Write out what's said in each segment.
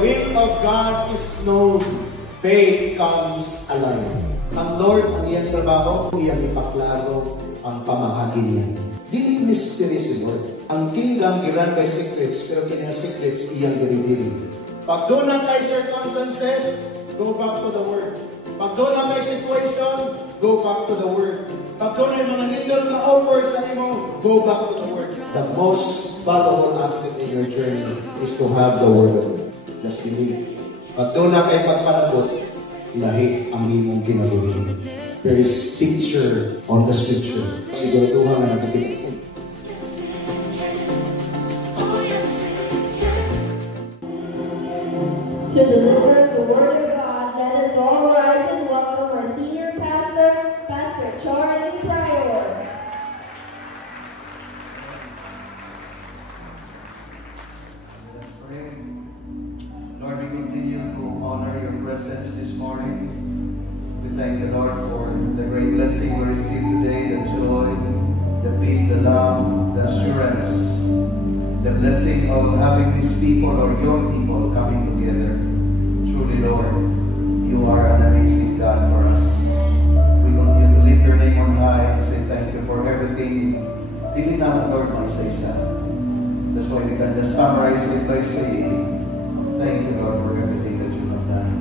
will of God is known, faith comes alive. Ang Lord, ang iyang trabaho, iyang ipaklaro ang pamahagi niya. Dili mystery si Lord. Ang kingdom giran by secrets, pero kini secrets iyang i-reveal. Pag doon na kay circumstances, go back to the Word. Pag doon na kay situation, go back to the Word. Pag doon na mga nindol na offers na mo, go back to the Word. The most valuable asset in your journey is to have the Word of God. Just believe. Pag doon na kay pagpanabot, lahi ang imong ginagawin. There is picture on the scripture. Siguraduhan na nakikita. To deliver the Word of God, let us all rise and welcome our senior pastor, Pastor Charlie Pryor. Let's pray. Lord, we continue to honor your presence this morning. We thank the Lord for the great blessing we received today, the joy, the peace, the love, the assurance, the blessing of having these people or your people coming together. Truly, Lord, you are an amazing God for us. We continue to lift your name on high and say thank you for everything. Dili naman, Lord, may isa-isa. That's why we can just summarize it by saying, thank you, Lord, for everything that you have done.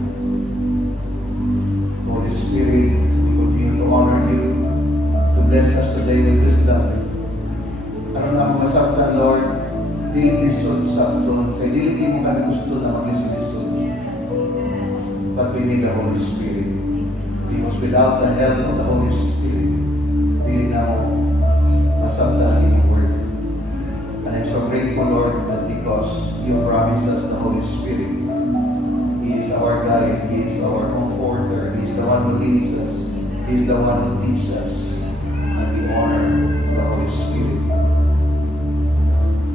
Holy Spirit, we continue to honor you, to bless us today with wisdom. Ano na mga sabtan, Lord, dili lisod sabton, kaya dili mo kami gusto na maglisod-lisod. But we need the Holy Spirit. Because without the help of the Holy Spirit, dili na mo masabtan ang iyong word. And I'm so grateful, Lord, that because you promise us the Holy Spirit, He is our guide, He is our comforter, He is the one who leads us, He is the one who teaches us, and we honor the Holy Spirit.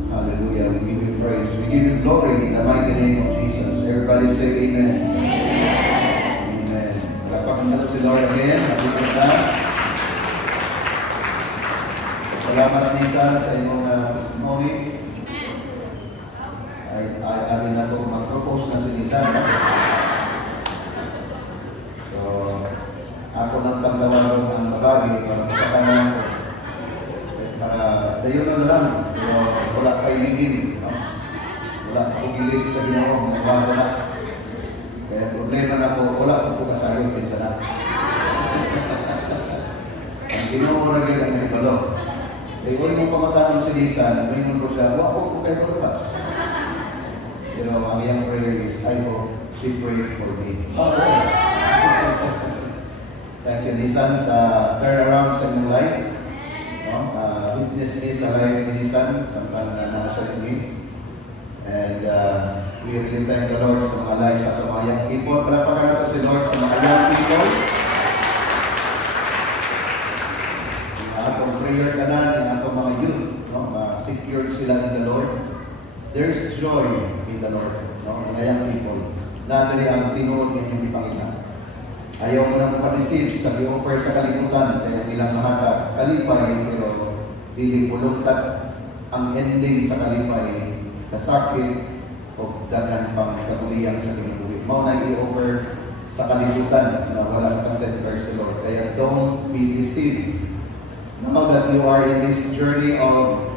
Hallelujah. We give you praise. We give you glory in the mighty name of Jesus. Everybody say amen. Amen. Amen. Kapag si Lord again, nabigyan na. Salamat Nisa sa inyong testimony. Ay na po mag-propose na si Nisa. So, ako nang tamdaman ang babagi sa kanan ko. Para dayo na lang. Wala pa iligin. Wala pa pagilid sa Ginoo. Nagwala na. Kaya problema na po, wala po kasayon din sa na. Ang Ginoo na rin ang ibalo. Eh, huwag mong pamatanong si Lisa, mayroon ko siya, wako po kayo palpas. Pero ang iyang prayer is, I hope she prayed for me. Thank you, Nisan, sa turnaround sa inyong life. Witness ni sa life ni Nisan, samtang nasa inyo. And we really thank the Lord sa mga lives at sa mga young people. Palapakan natin si Lord sa mga young people. Kung prayer ka na ng atong mga youth, secured sila in the Lord. There is joy in the Lord, mga young people. Nadali ang tinuod ng inyong ipangita. Ayaw mo nang pa-receive sa i-offer sa kalimutan, kaya ilang mahata kalipay, pero dili pulungkat ang ending sa kalipay, kasakit, o daghan pang kabulian sa kinabuhi. Mao na i-offer sa kalimutan na walang ka-center sa Lord. Kaya don't be deceived. Now that you are in this journey of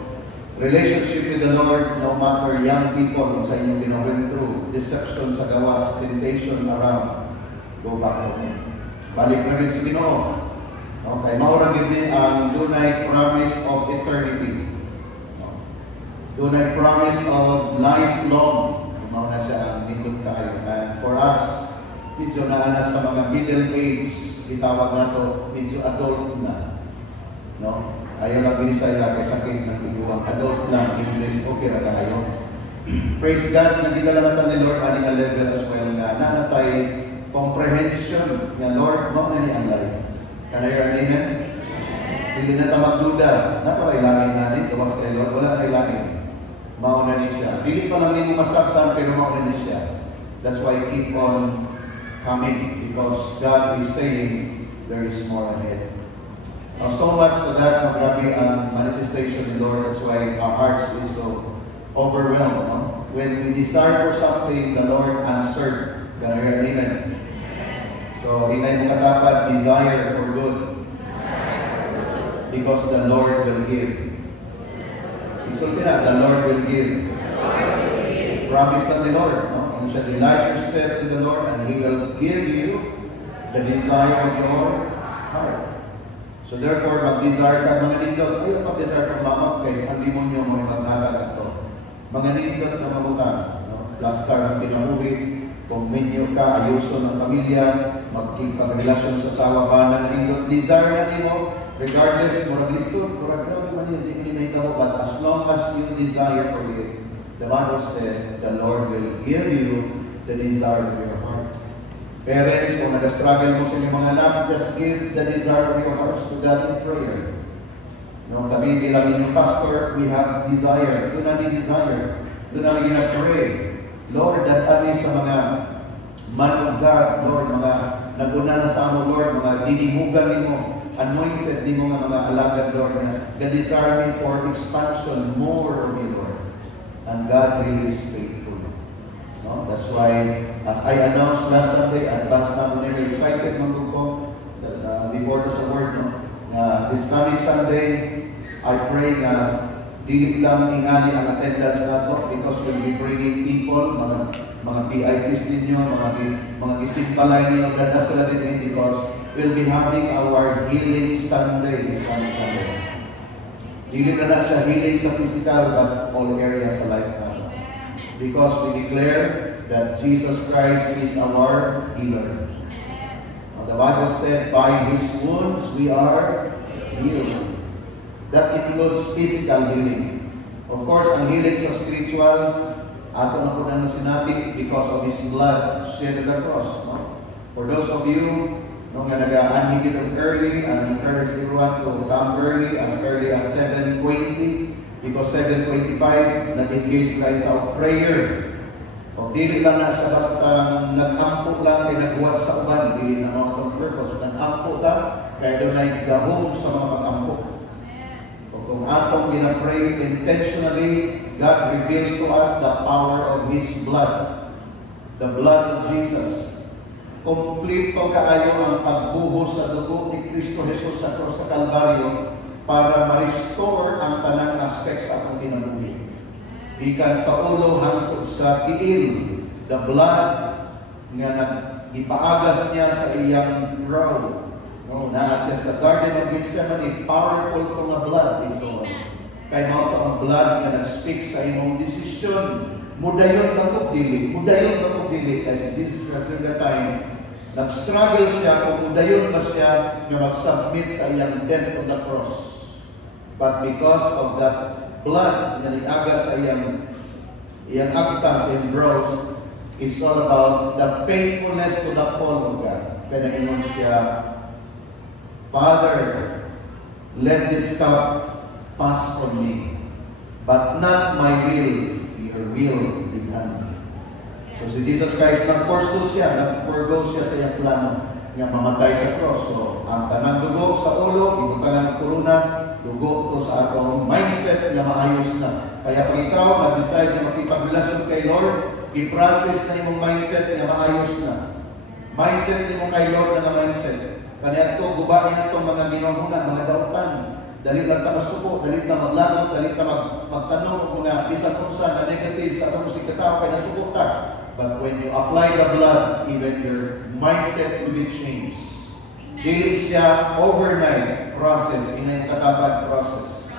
relationship with the Lord, no matter young people kung sa inyong ginawin through, deception sa gawas, temptation around, go back to Him. Balik na rin sa Ginoo. Okay, maurang din ang dunay promise of eternity. Dunay promise of lifelong. Mauna siya ang nindot kayo. And for us, medyo naana sa mga middle age, itawag na to, medyo adult na. No? Ayaw lang binisaya kay sakit ng tiguang. Adult lang, English, okay na kayo. Praise God, nagdala natin ni Lord aning a level as well na nanatay comprehension nga Lord, mo na ni ang life. Can I hear an amen? Hindi na ta magduda. Naparailangin natin, gawas kay Lord, wala na ilangin. Mauna ni siya. Dili pa lang nimo masaktan, pero mauna ni siya. That's why keep on coming, because God is saying there is more ahead. So much to that, grabe ang manifestation ni Lord. That's why our hearts is so overwhelmed. No? when we desire for something, the Lord answered. Ganun, amen. So, inay mo dapat desire for good. Because the Lord will give. Isulti na, the Lord will give. Promise na the Lord. No? You shall delight yourself in the Lord and He will give you the desire of your heart. So therefore, mag-desire ka mga nindot. Ayaw mag-desire ka mamag kaysa ang demonyo mo ay maghatag ito. Mga nindot na mamutang. No? Plastar ang pinamuhi. Kung minyo ka, ayuso ng pamilya, magkipag-relasyon sa asawa ka ng nindot. Desire na nimo, regardless, murag listo, murag na naman yun, hindi mahita mo, but as long as you desire for it, the Bible said, the Lord will give you the desire of your heart. Parents, kung nag-struggle mo sa inyong mga anak, just give the desire of your hearts to God in prayer. No, kami bilang inyong pastor, we have desire. Doon namin desire. Doon namin ginag-pray. Lord, that kami sa mga man of God, Lord, mga naguna na sa amo, Lord, mga dinihugan mo, anointed din mo nga mga alagad, Lord, na desire me for expansion, more of you, Lord. And God really is faithful. No? That's why, as I announced last Sunday, advance na mo nila, excited magugkong before the word, no? This coming Sunday, I pray na dili lang ingani ang attendance nato because we'll be bringing people, mga VIPs ninyo, mga isimpalay ninyo, ganda sila din because we'll be having our healing Sunday this coming Sunday. Dili na siya healing sa physical but all areas of life natin. Because we declare that Jesus Christ is our healer. The Bible said, by His wounds we are healed. That includes physical healing. Of course, ang healing sa spiritual, ato na po na sinati because of His blood shed on the cross. No? For those of you nga nag-aanhigit early, and encourage everyone to come early as 7:20 because 7:25 nag-engage lang ito prayer. O dili lang na sa basta nag-ampo lang kay nagbuhat sa uban, dili na mga itong purpose. Nag-ampo ta, kaya doon ay gahong sa mga mag-ampo. O kung atong ginapray intentionally, God reveals to us the power of His blood. The blood of Jesus. Kompleto kaayo ang pagbuhos sa dugo ni Kristo Jesus sa krus sa Kalbaryo para ma-restore ang tanang aspect sa atong kinabuhi. Ikan sa ulo hangtod sa tiil, the blood nga nag-ipaagas niya sa iyang brow. No, naa siya sa Garden of Gethsemane, powerful to nga blood. So, kay mao to ang blood nga nag-speak sa imong desisyon. Mudayon na kong dili, kay si Jesus Christ at that time, nag-struggle siya kung mudayon pa siya na mag-submit sa iyang death on the cross. But because of that blood na nag-agas sa iyang akta, sa iyang brows, is all about the faithfulness to the call of God. Kaya nag-inon siya, Father, let this cup pass from me, but not my will, your will be done. So si Jesus Christ, nag-pursue siya, nag-forgo siya sa iyang plano nga mamatay sa cross. So, ang tanang dugo sa ulo, ibutangan ng kuruna, dugo to sa atong mindset na maayos na. Kaya pag ikaw nag-decide na makipagrelasyon kay Lord, i-process na imong mindset na maayos na. Mindset nimo kay Lord na mindset. Kaya ito, guba niya itong mga ginungunan, mga dautan. Dali lang ta masuko, dali ta maglangot, dali ta magtanong mga bisan kung saan na negative sa atong sikataw kay nasuko ta. But when you apply the blood, even your mindset will be changed. Dili siya overnight process, inay katapad process.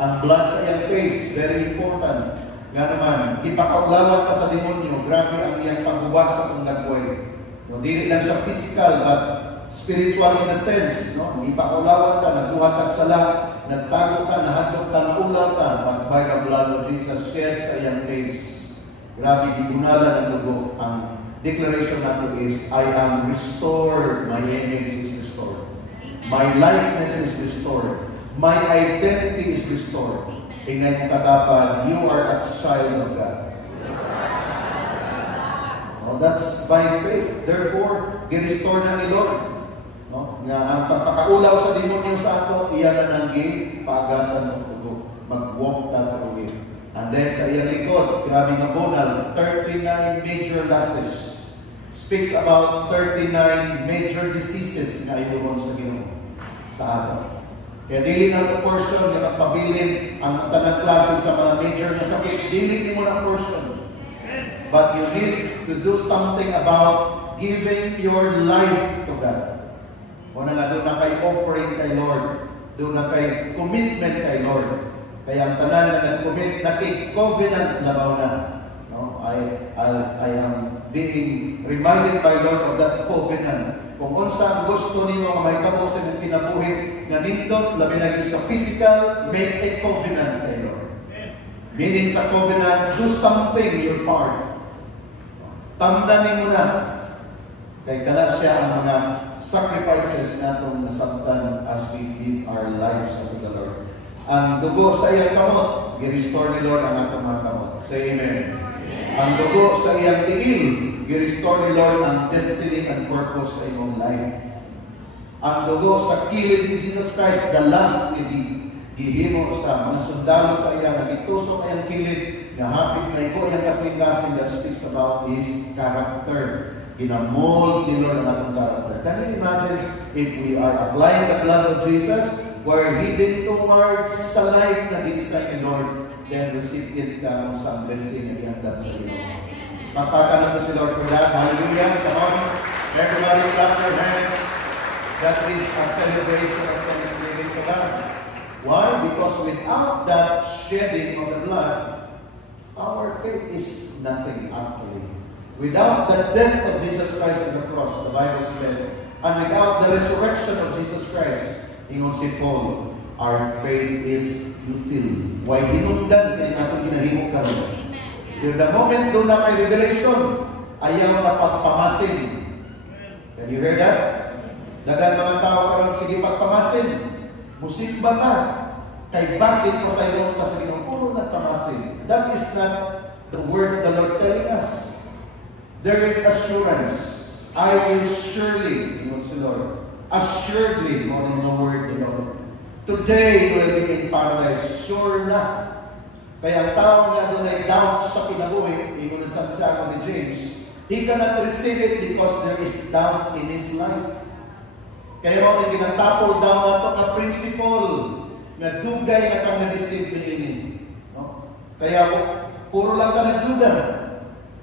Ang blood sa iyang face, very important. Nga naman, ipakaulawan ka sa demonyo, grabe ang iyang pagbuwag sa itong nagbuhay. No, dili lang siya physical, but spiritual in a sense. No? Ipakaulawan ka, nagbuhatag sala, nagtago ka, nahadlok ka, naulaw ka, but by the blood of Jesus shed sa iyang face. Grabe, gibunalan ang dugo. Ang declaration nato is, I am restored. My image is restored. My likeness is restored. My identity is restored. Tingnan mo katapan, you are a child of God. Oh, that's by faith. Therefore, gi-restore na ni Lord. No? Nga ang pagpakaulaw sa demonyo sa ato, iyan na nang pagasan ng dugo. Mag-walk that away. And And then sa iyang likod, grabe nga bonal, 39 major losses. Speaks about 39 major diseases na iluon sa Ginoo sa aton. Kaya dili na ito portion na magpabilin ang tanang klase sa mga major na sakit. Dili mo na portion. But you need to do something about giving your life to God. Una na doon na kay offering kay Lord. Doon na kay commitment kay Lord. Kaya ang tanan na nag-commit na kay covenant labaw na. No? I am being reminded by Lord of that covenant. Kung unsa gusto nimo nga mahitabo sa imong kinabuhi nga nindot labi na sa physical, make a covenant kay Lord. Meaning sa covenant, do something your part. Tamdanin mo na. Kay kana siya ang mga sacrifices natong nasabtan as we give our lives unto the Lord. Ang dugo sa iyang kamot, gi-restore ni Lord ang atong mga kamot. Say amen. Ang dugo sa iyang tiil, gi-restore ni Lord ang destiny and purpose sa iyong life. Ang dugo sa kilid ni Jesus Christ, the last ni gihimo sa mga sundalo sa iya, nagitusok iyang kilid, na hapit na iko iyang kasing-kasing that speaks about His character. Inamold ni Lord ang atong character. Can you imagine if we are applying the blood of Jesus, where hidden towards sa life na dinisay ni Lord, then recipient ka sa blessing na ihandad sa iyo. Magpakanan mo si Lord for that. Hallelujah. Come on. Everybody clap your hands. That is a celebration of thanksgiving to God. Why? Because without that shedding of the blood, our faith is nothing actually. Without the death of Jesus Christ on the cross, the Bible said, and without the resurrection of Jesus Christ, ingon si Paul, our faith is futile. Why hinundan kini atong ginahimo karon? The moment doon na may revelation, ayaw na pagpamasin. Can you hear that? Dagan mga tao karon sige pagpamasin. Musimba ka. Kay basin ko sa iyo ka sa Ginoo puro nagpamasin. That is not the word of the Lord telling us. There is assurance. I will surely, ingon si Lord, assuredly, mo ang mga word ni Lord. Today, you will be in paradise. Sure na. Kaya ang tao nga doon ay doubt sa kinabuhi, ingon na Santiago ni James, he cannot receive it because there is doubt in his life. Kaya mo ang ginatapol down na ito na principle na dugay na kang na-deceive ni no? Kaya puro lang ka nagduda.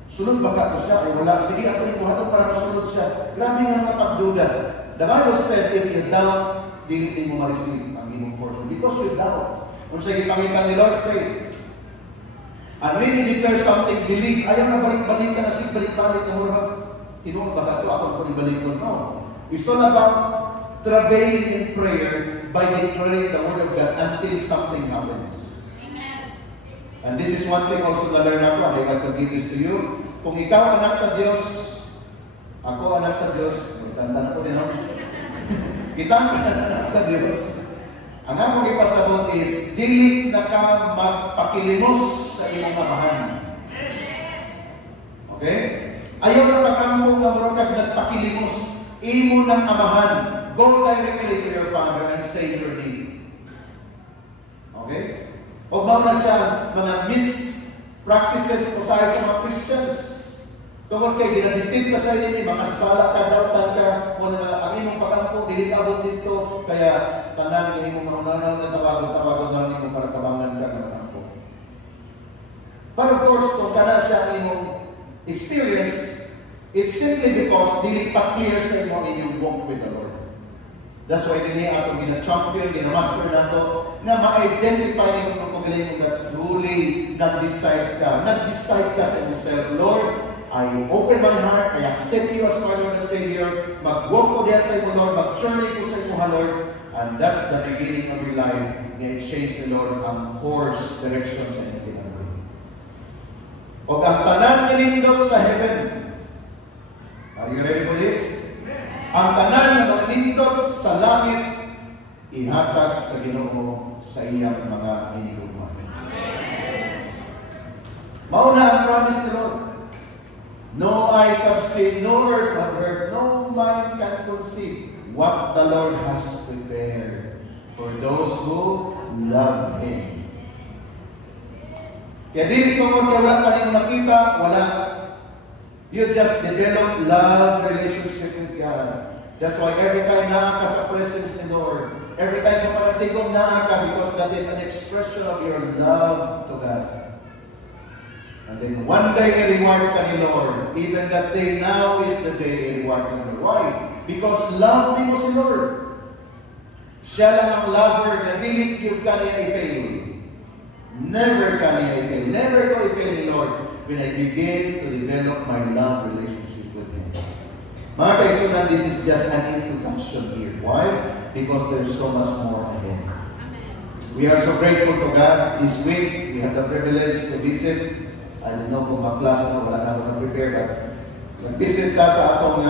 Sunod ba ka ito siya? Ay wala. Sige, ako rin kuha para masunod siya. Grabe nga mga pagduda. The Bible said, if you doubt, dili mo ma-receive ang imong portion. Because you doubt. Kung sa ipangitan ni Lord, faith. And when you declare something, believe. Ayaw na balik-balik ka na balik-balik na mura. Tinuong ba ka ito? Ako balik-balik ko. No. It's all about travailing in prayer by declaring the word of God until something happens. And this is one thing also na learn ako, and I want to give this to you. Kung ikaw anak sa Diyos, ako anak sa Diyos, tanda ko din ako. Kitang anak sa Diyos. Ang among ipasabot is, dili na ka magpakilimos sa iyong amahan. Okay? Ayaw na pagkampo nga marunag nagpakilimos. Imo ng amahan. Go directly to your Father and say your name. Okay? O ba na sa mga mispractices o sa mga Christians? Tungkol kay ginadisip ka sa inyo, makasala ka, dautan ka, muna na ang imong pagampo, dili abot dito, kaya tanan ng imong maunanaw na tawagon na nimo para tabangan ka ng pagampo. But of course, kung kana siya ang imong experience, it's simply because dili pa clear sa imong inyong walk with the Lord. That's why din ato gina-champion, gina-master nato na ma-identify nimo kung pagaling that truly nag-decide ka. Nag-decide ka sa yourself, Lord, I open my heart, I accept you as my Lord and Savior, mag-walk ko diyan sa imo, Lord, mag-journey ko sa imo, Lord, and that's the beginning of your life na i-change the Lord ang course, direction sa imo ginagawa. O ang tanan nindot sa heaven. Are you ready for this? Ang tanan ng mga nindot sa langit, ihatag sa Ginoo sa iyang mga hinigugma. Mauna ang promise ni Lord. No eyes have seen, no ears have heard, no mind can conceive what the Lord has prepared for those who love Him. Kaya dili tungod kaya wala pa rin nakita, wala. You just develop love relationship with God. That's why every time naa ka sa presence ni Lord, every time sa panatigong naa ka, because that is an expression of your love to God. And then one day i-reward ka ni Lord. Even that day now is the day i-reward ka ni Lord. Why? Because love din mo si Lord. Siya lang ang lover na dilit yung kanya i-fail. Never kanya i-fail. Never ko i-fail ni Lord when I begin to develop my love relationship with Him. Mga kaisunan, this is just an introduction here. Why? Because there's so much more ahead. We are so grateful to God. This week, we have the privilege to visit. I don't know kung ma-class na wala na ako na-prepare, but nag-visit ka sa atong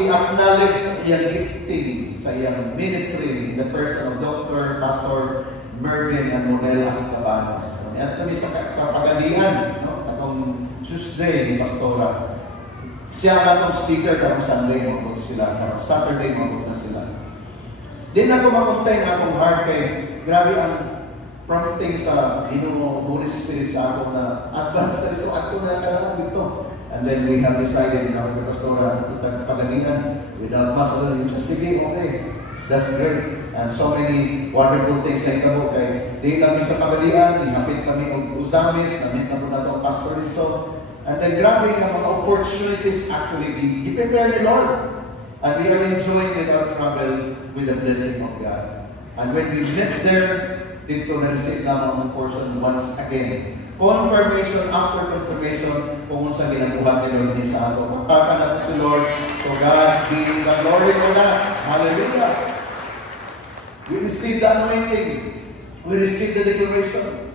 i-acknowledge sa iyang gifting, sa iyang ministry in the person of Dr. Pastor Mervin and Monel Astabano. At kami sa Pagadian, no? Atong Tuesday ni Pastora. Siya ang atong speaker kapag Sunday magod sila, kapag Saturday magod na sila. Di na ko makuntay na akong heart kay grabe ang prompting sa Ginoo Holy Spirit sa ako na advance na ito, ato na kailangan dito. And then we have decided na the Pastora at Pagadian without muscle, you just sige, okay, that's great. And so many wonderful things sa ito kay di kami sa Pagadian, ihapit kami og usamis, namit na po na itong pastor dito. And then grabe nga mga opportunities actually i-prepare ni Lord. And we are enjoying with our travel with the blessing of God. And when we met there, dito na-receive naman ang portion once again. Confirmation after confirmation kung sa ginagawa ni Lord ni sa ato. Pagkaka natin si Lord, to God be the glory for that. Hallelujah! We receive the anointing. We receive the declaration.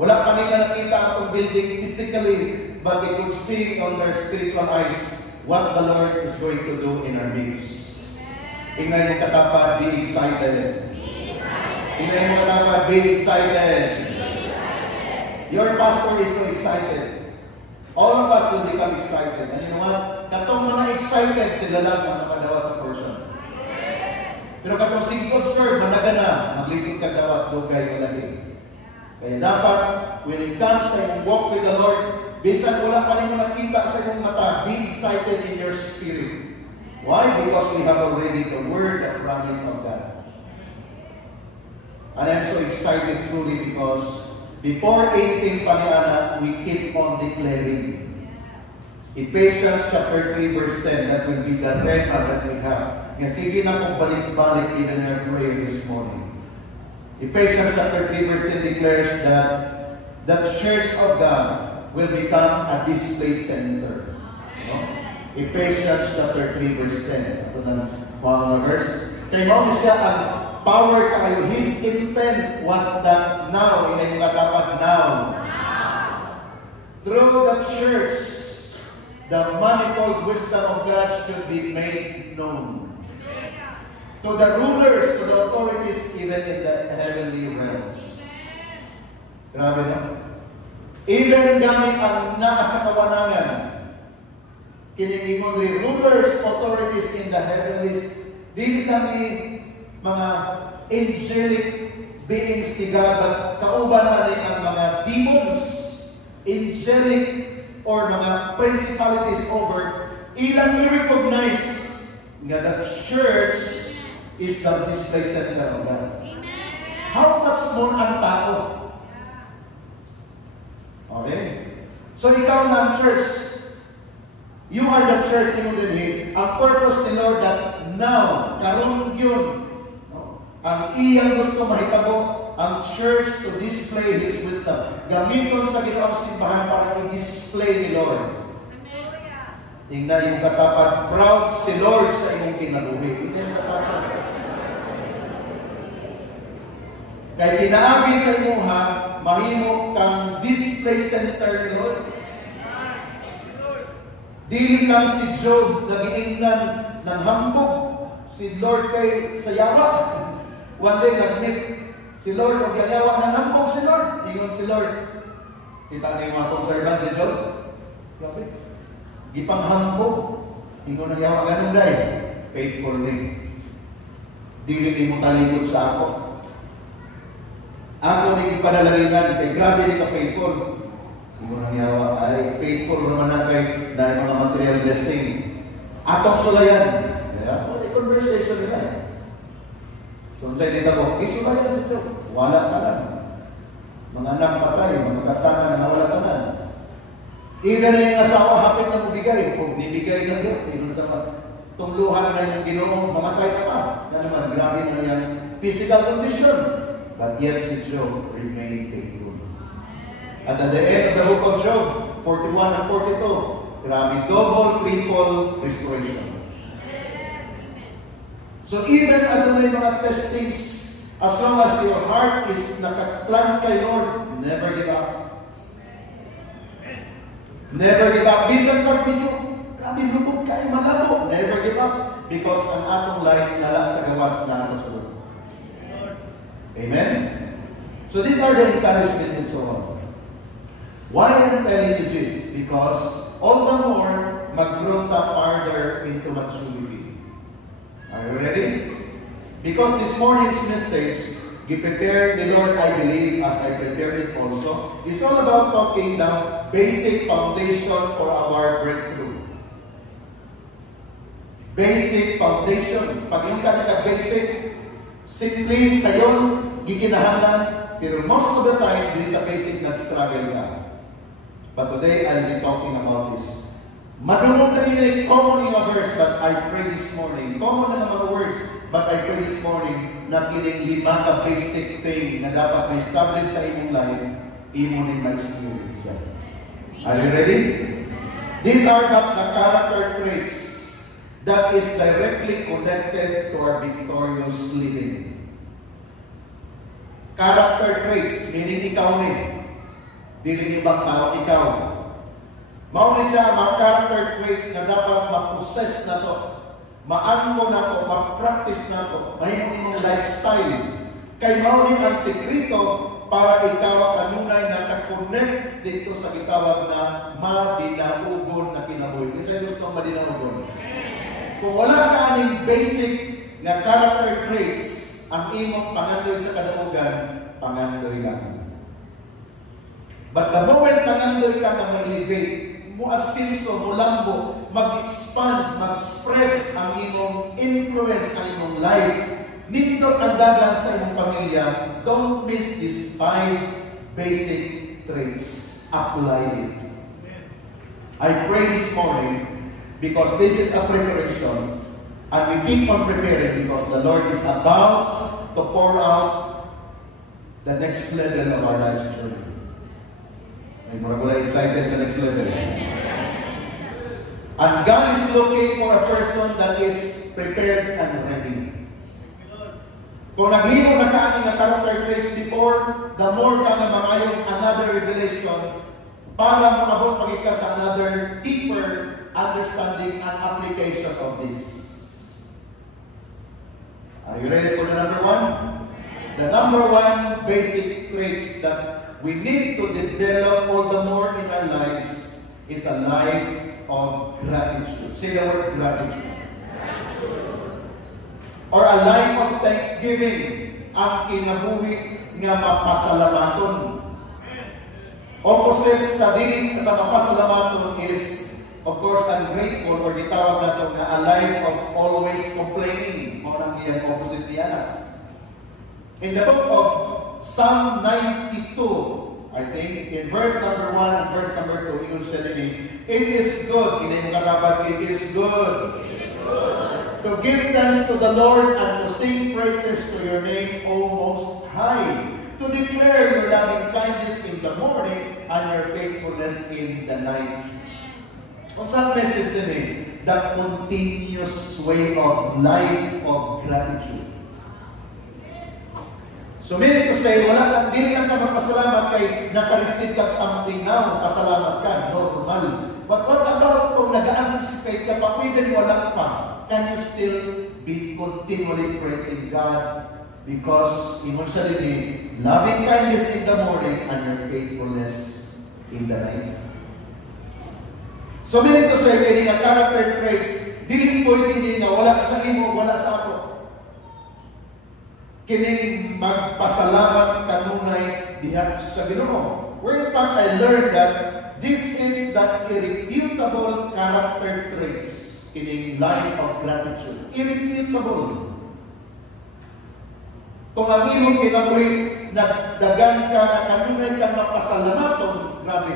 Wala pa nila nakita atong building physically, but they could see on their spiritual eyes what the Lord is going to do in our midst. Tingnan mo katapat, be excited. Tingnan mo katapat, be excited. Your pastor is so excited. All of us will become excited. And you know what? Katong mga excited, sila lang ang nakadawat sa portion. Pero katong singkod, sir, managa na, maglisod ka dawat, dugay mo lagi. Kaya dapat, when it comes sa yung walk with the Lord, bisan wala pa rin mo nakita sa iyong mata, be excited in your spirit. Why? Because we have already the word, the promise of God. And I'm so excited truly because before anything paniana, we keep on declaring. Ephesians chapter 3 verse 10, that will be the rema that we have. Nga sige na kung balik-balik even in our prayer this morning. Ephesians chapter 3 verse 10 declares that the church of God will become a display center. No? Ephesians chapter 3 verse 10. Ito na mga verse. Kaya mo siya ang power kayo. His intent was that now, inay mga dapat now, through the church, the manifold wisdom of God should be made known. To the rulers, to the authorities, even in the heavenly realms. Grabe na. Even ganit ang naa sa kawanangan, kiningingon rin rulers, authorities in the heavenlies, dili kami mga angelic beings ni God, but kauban na rin ang mga demons, angelic, or mga principalities over, ilang i-recognize nga the church is the display center of God. Amen. How much more ang tao? Okay? So ikaw na ang church. You are the church in Udinhi. Ang purpose ni Lord that now, karon yun, no? Ang iyang gusto mahitabo, ang church to display His wisdom. Gamiton sa Ginoong simbahan para i-display ni Lord. Tingnan yung katapat, proud si Lord sa inyong kinabuhi. Tingnan yung katapat. Kaya pinaagi sa inyo ha, mahimo kang display center ni Lord. Dili lang si Job nagiingnan ng hambog. Si Lord kay sa yawa. One day nag-meet si Lord o yawa ng hambog si Lord. Ingon si Lord. Kita niyo mga servant si Job. Grabe. Gipanghambog. Ingon ang yawa ganun dahil. Faithful din. Dili ni mo talikod sa ako. Ako may ipanalaginan, kay grabe ni ka-faithful. Siguro nang yawa, ay faithful naman na kay dahil mga material blessing. Atong sulayan. Kaya, what a conversation nila. So, sa dito ko, isulayan sa Diyo. Wala ka lang. Mga anak patay, mga katangan na wala ka lang. Even na yung asawa, hapit na mabigay. Kung nibigay na Diyo, hindi sa tungluhan na yung Ginoo, mga tayo pa. Yan naman, grabe na yan. Physical condition. But yet si Job remained faithful. At at the end of the book of Job, 41 and 42, grabe, double, triple restoration. So even ano na yung mga testings, as long as your heart is nakaplan kay Lord, never give up. Never give up. Bisan pag medyo, grabe, lubog kayo, malabo. Never give up. Because ang atong life nala sa gawas na sa sulod. Amen? So these are the encouragements and so on. Why I'm telling you this? Because all the more, mag-grow ta farther into maturity. Are you ready? Because this morning's message, you prepare the Lord, I believe, as I prepare it also, is all about talking the basic foundation for our breakthrough. Basic foundation. Pag yung ka naka-basic, simple sa'yo, giginahanglan, pero most of the time, this is a basic na struggle ka. But today, I'll be talking about this. Madunong na nila common yung verse, but I pray this morning. Common na mga words, but I pray this morning na kining 5 ka basic thing na dapat ma-establish sa inyong life, imo ma experience. Are you ready? These are not the character traits that is directly connected to our victorious living. Character traits, meaning ikaw ni. Dili ibang tao, ikaw. Mauni siya mga character traits na dapat ma-possess na to, maangko na to, ma-practice na to, mahimong imong lifestyle. Kay mauni ang sekreto para ikaw kanunay nakakonect dito sa gitawag na madinaugon na kinabuhi. Kasi gusto ang madinaugon. Kung wala ka aning basic na character traits, ang imong pangandoy sa kadaugan, pangandoy lang. But the moment pangandoy ka na ma-elevate, mo-asinso, mo-lambo, mag-expand, mag-spread ang imong influence, ang imong life, nindot ang dagan sa imong pamilya, don't miss these 5 basic traits. Apply it. I pray this morning because this is a preparation and we keep on preparing because the Lord is about to pour out the next level of our life's journey. May mula excited sa next level. And God is looking for a person that is prepared and ready. Kung naghimo na ka ang character traits before, the more ka na mangayong another revelation para makabot pagika sa another deeper understanding and application of this. Are you ready for the number 1? The number 1 basic traits that we need to develop all the more in our lives is a life of gratitude. Say the word gratitude. Or a life of thanksgiving. Ang kinabuhi nga mapasalamaton. Opposite sa dili sa mapasalamaton is, of course, ungrateful or gitawag nato na a life of always complaining. Mo nang iyang opposite niya. In the book of Psalm 92, I think, in verse number 1 and verse number 2, ingon siya din, it is good, inay mo katapat, it is good. To give thanks to the Lord and to sing praises to your name, O Most High. To declare your loving kindness in the morning and your faithfulness in the night. Kung saan message din eh? The continuous way of life of gratitude. So meaning to say, wala lang, dili lang ka magpasalamat kay naka-receive ka something now, pasalamat ka, normal. But what about kung nag-anticipate ka pa, even wala pa, can you still be continually praising God? Because, ingon siya din, loving kindness in the morning and your faithfulness in the night. So meaning to say, kaya nga character traits, dili pwede din nga, wala sa imo, wala sa ako. Kining magpasalamat kanunay diha sa Ginoo. Where in fact I learned that this is that irrefutable character traits in life of gratitude. Irrefutable. Kung ang imong kinabuhi nagdagan ka na kanunay kang mapasalamaton, grabe,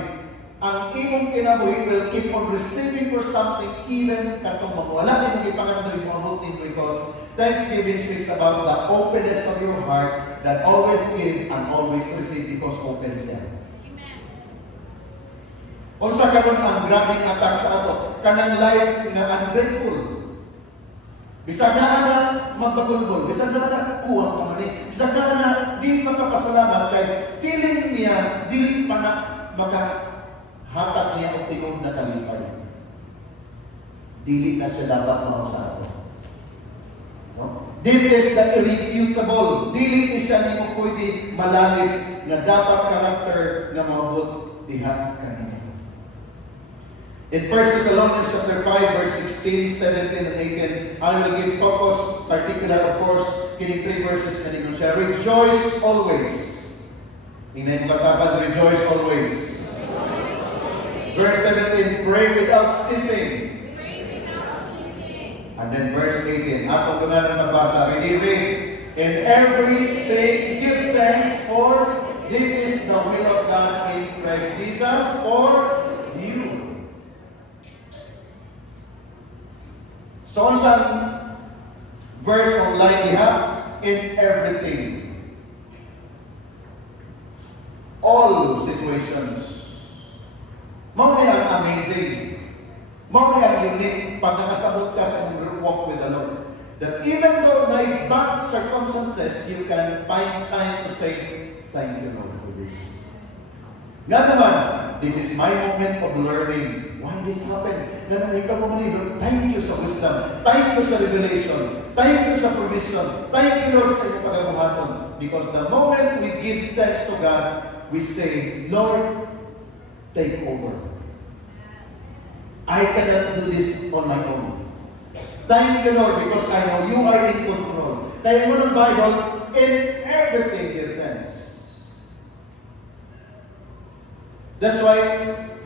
ang imong kinabuhi will keep on receiving for something even katong mawala nimong ipangandoy mo ang routine, because Thanksgiving speaks about the openness of your heart that always give and always receive because open siya. Unsa karon ang grabing attack sa ato? Kanang life nga ungrateful. Bisag na magbagulbol, bisag na kuwang ka man, bisag na di makapasalamat kay feeling niya dili pa na makahatag niya og tingog na kalipay. Dili na siya dapat mao sa ato. No? This is the irrefutable. Dili siya nimo pwede malalis nga dapat karakter nga maabot diha kanina. In 1 Thessalonians chapter 5, verse 16, 17, and 18, I will give focus, particular, of course, kining 3 verses na ninyo siya. Rejoice always. Inay mo katapad, rejoice always. Verse 17, pray without ceasing. And then verse 18, atong gumalang magbasa, read. In everything give thanks, for this is the will of God in Christ Jesus for you. So, unsang verse of life we have? In everything. All situations. Mao ni ang amazing. Mao ni ang unique pag nakasabot ka sa walk with the Lord. That even though na bad circumstances, you can find time to say, thank you, Lord, for this. Nga naman, this is my moment of learning. Why this happened? Nga naman, ikaw mo manilo, thank you sa wisdom, thank you sa revelation, thank you sa provision, thank you, Lord, sa iyong pagabuhaton. Because the moment we give thanks to God, we say, Lord, take over. I cannot do this on my own. Thank you, Lord, because I know you are in control. Kaya mo ng Bible, in everything give thanks. That's why,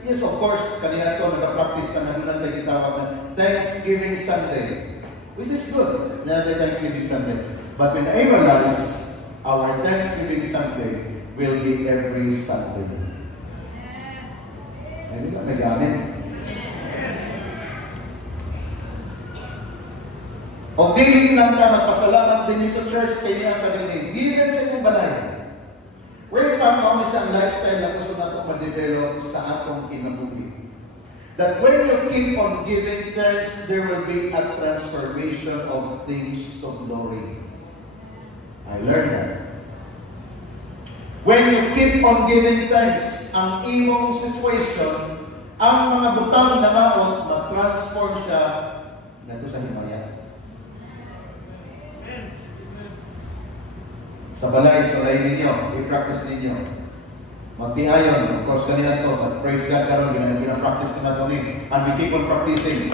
yes, of course, kanina ito, nag-practice ka na doon natin itawag na Thanksgiving Sunday. Which is good, na natin Thanksgiving Sunday. But when I realize, our Thanksgiving Sunday will be every Sunday. Hindi ka may gamit. O dili lang ka magpasalamat din sa church, kaya niya ka din. Even sa inyong balay. Where pa mo sa lifestyle na gusto natin ma-develop sa atong kinabuhi. That when you keep on giving thanks, there will be a transformation of things to glory. I learned that. When you keep on giving thanks, ang imong situation, ang mga butang na maot, mag-transform siya nato sa himaya. Sa balay, sulay ninyo, i-practice ninyo. Magtiayon, of course, kanina ito, praise God karon, gina-practice ka na ito ni. And we keep on practicing.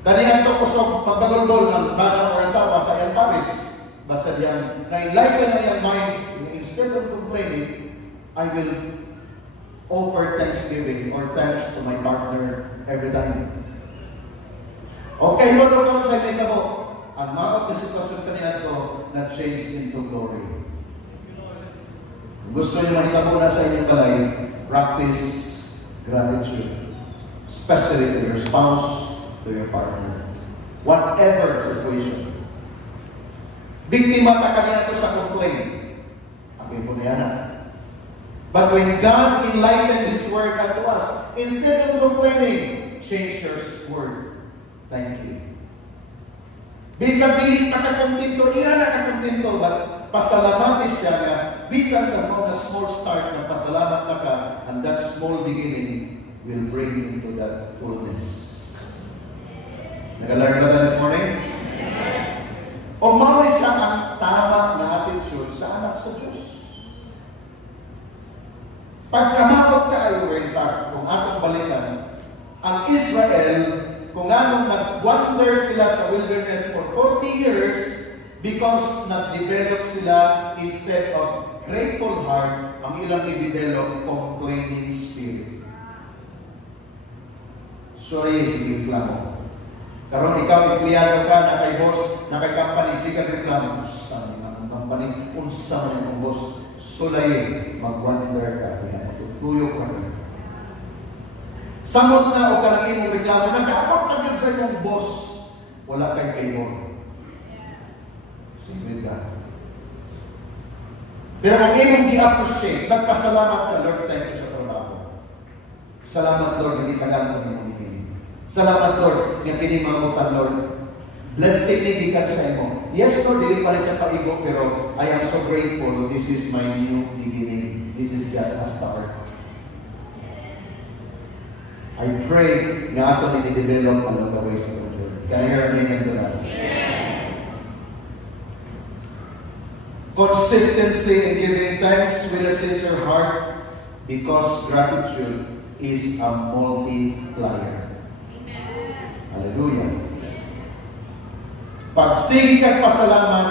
Kanina ito, kusog, pagdagulbol ng bata o asawa sa iyang Paris. Basta diyan, na-enlighten na iyang mind, instead of complaining, I will offer thanksgiving or thanks to my partner every time. Okay, what about sa inyo mo? Ang maot na sitwasyon kanina ito na-change into glory. Gusto niyo makita muna sa inyong balay, practice gratitude. Especially to your spouse, to your partner. Whatever situation. Biktima ta kanina ito sa complaint. Amin po niya na. But when God enlightened His word unto us, instead of complaining, change your word. Thank you. Bisa bilik nakakontento, iya na nakakontento, but pasalamati siya nga, bisa sa mga small start na pasalamat na ka, and that small beginning will bring into that fullness. Nag-learn ba this morning? O mawin siya ang tama na attitude sa anak sa Diyos. Pagkamawag ka ay, in fact, kung atong balikan, ang Israel, kung anong nag-wander sila sa wilderness for 40 years, Because nag-develop sila instead of grateful heart, ang ilang i-develop complaining spirit. Sorry, sige reklamo. Karon ikaw, empleyado ka, na kay boss, na kay company, sige reklamo. Unsa man ang company, unsa man ang boss, sulay, mag-wonder ka, tutuyo ka na. Samot na o kanang imong reklamo, nagkaabot na yun sa iyong boss, wala kay favor. Singit ka. Pero kung imong di-appreciate, nagpasalamat ka, Lord, thank you sa trabaho. Salamat, Lord, hindi ka lang kung imong hihingin. Salamat, Lord, nga pinimamutan, Lord. Blessing ni gikan sa imo. Yes, Lord, dili pa rin siya paigo, pero I am so grateful. This is my new beginning. This is just a start. I pray nga ato ni i-develop along the ways of the Lord. Can I hear an amen to that? Consistency in giving thanks will assist your heart because gratitude is a multiplier. Amen. Hallelujah. Pag sige kang pasalamat,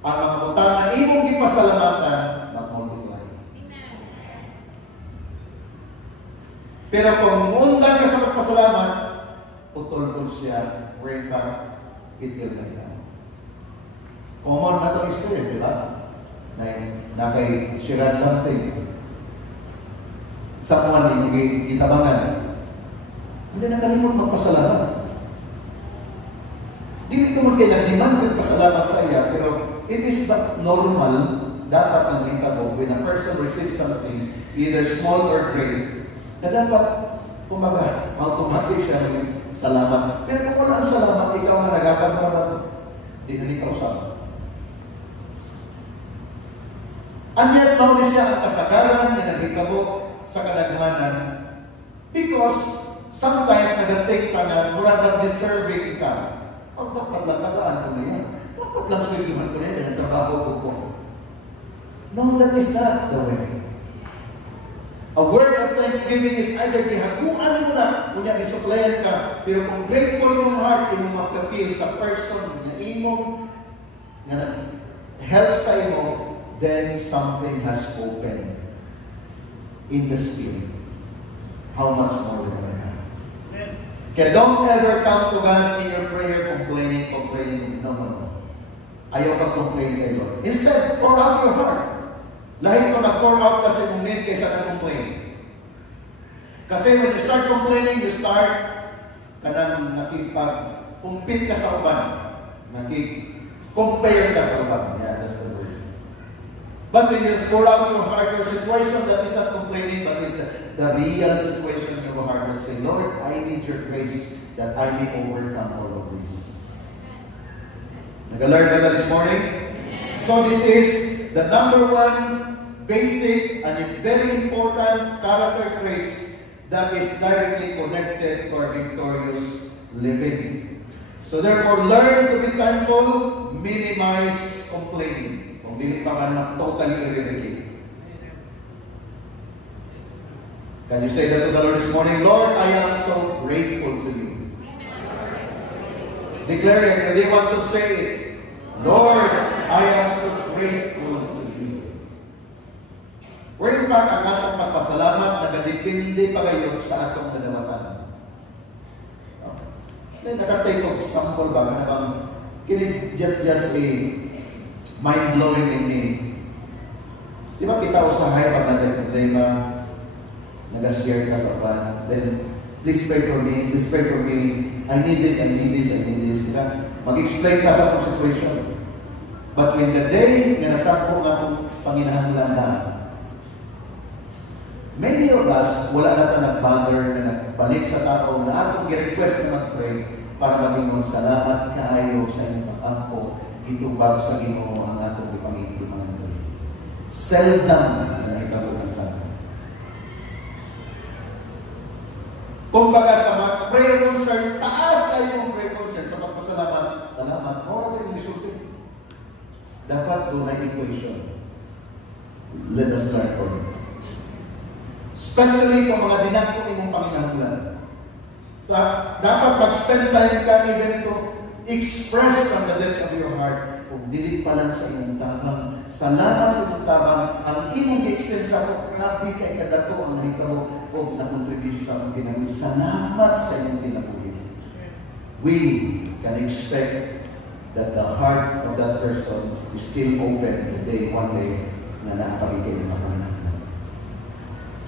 ang mga butang na imong gipasalamatan, mag-multiply. Pero kung undang ka sa magpasalamat, putol siya, bring back, it will die down. Common na itong experience, di ba? Na kay shared something. Sa kuman yung gitabangan. Hindi nakalimot magpasalamat. Hindi ko man kaya demand magpasalamat sa iya, pero it is not normal dapat ang hintabo when a person receives something, either small or great, na dapat, kumbaga, automatic siya ng salamat. Pero kung wala ang salamat, ikaw na nagkakagawa, hindi na ikaw sama. And yet, notice siya ang kasagaran na naghikabo sa kadaghanan because sometimes nag-take ka na mula na deserving ka. O dapat lang tagaan ko na yan. Dapat lang swiliman ko na yan. Ang trabaho ko. No, that is not the way. A word of thanksgiving is either gihaguan mo na, kunya isuklayan ka, pero kung grateful yung heart, imong mapapil sa person na imong na help sa imo, then something has opened in the spirit. How much more will I have? Kaya don't ever come to God in your prayer complaining. No. Ayaw ka-complain kay Lord. Instead, pour out your heart. Lahat ko na-pour out kasi mong need kaysa na-complain. Kasi when you start complaining, you start kanang nakipag-compete ka sa uban. Compare ka sa uban. Yeah, that's the word. But when you pour out your heart, your situation, that is not complaining, but is the real situation in your heart that say, Lord, I need your grace that I may overcome all of this. Nag-learn ka na this morning? So this is the number one basic and very important character traits that is directly connected to our victorious living. So therefore, learn to be thankful, minimize complaining. Kung dili pa man totally eradicate. Can you say that to the Lord this morning? Lord, I am so grateful to you. Declare it. And they want to say it. Lord, I am so grateful to you. Where in fact, ang atong pagpasalamat nagadepende pa kayo sa atong nadawatan. Okay. Nakatake of example ba? Ano bang, can it just a mind-blowing in me? Di ba kita usahay pag natin problema, nag-share ka sa pan, then, please pray for me, I need this. Diba? Mag-explain ka sa akong situation. But when the day nga natampo nga itong panginahanglan na, many of us, wala na ito nag-bother na nagbalik sa tao na atong gi-request na mag-pray para maging salamat kaayo sa inyong pag-ampo, itubag sa Ginoo ang atong ipangitong mga ito. Seldom na nakikabuhan sa atin. Kumbaga sa mga prayer concern, taas tayo yung prayer concern sa pagpasalamat. Salamat. Mo ito yung isulti. Dapat doon ay equation. Let us learn from it. Especially kung mga dinakot imong panginahanglan. Dapat mag-spend time ka even to express from the depths of your heart kung dili pa lang sa imong tabang. Salamat sa imong tabang. Ang imong gi-extend sa ako, grabe kay kadako ang nahitabo o na-contribute sa akong kinabuhi. Salamat sa imong kinabuhi. We can expect that the heart of that person is still open today, one day, na nakapagigay ng mga pananaw.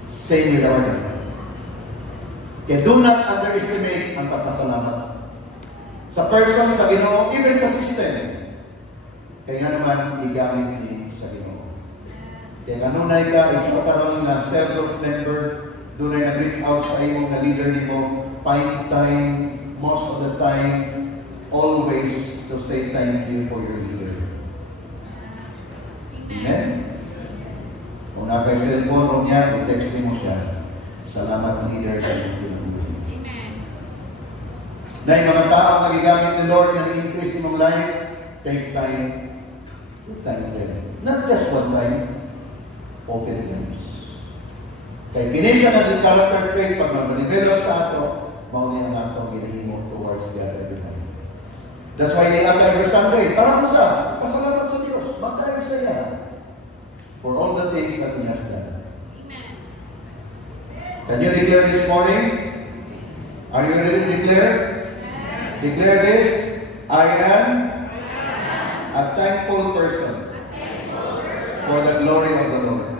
Same with our God. Kaya do not underestimate ang pagpasalamat sa person, sa Ginoo, even sa system. Kaya naman, igamit niyo sa Ginoo. Kaya kanunay ka, ikaw karon na cell-group member, dunay nag-reach out sa imo na leader nimo, find time, most of the time, always to say thank you for your leader. Amen? Kung nakay cellphone o niya, i-text mo siya. Salamat leader sa iyong pinag-uwi. Na yung mga tao ang nagigamit ni Lord na nag-increase imong life, take time to thank them. Not just one time, often times. Kaya kinisa na yung character trait pag mag-develop sa ato, mauni ang ato ginahimo towards the other time. That's why nila tayo every Sunday. Para mo sa pasalamat sa Diyos. Magtayo sa iya for all the things that He has done. Amen. Can you declare this morning? Are you ready to declare? Amen. Declare this. I am a thankful person for the glory of the Lord.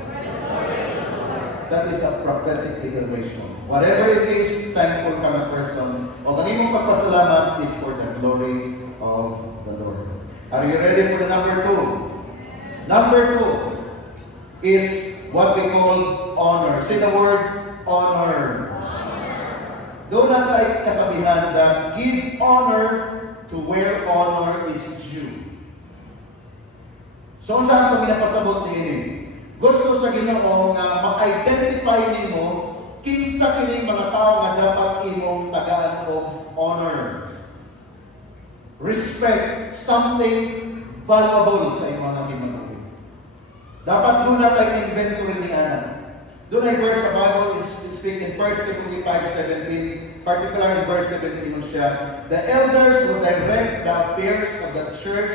That is a prophetic declaration. Whatever it is, thankful ka na person, o ang imong pagpasalamat is for the glory of the Lord. Are you ready for the number 2? Number 2 is what we call honor. Say the word honor. Doon na tayo kasabihan that give honor to where honor is due. So, saan itong pinapasabot niya? Gusto sa Ginoo nga ma-identify nimo kinsa kining mga tao nga dapat imong tagaan og honor. Respect, something valuable sa imong mga kimanuhi. Dapat doon na tayo inventory ni Ana. Doon ay verse sa Bible, it's speak in 1 Timothy 5:17, particularly in verse 17 siya, the elders who direct the affairs of the church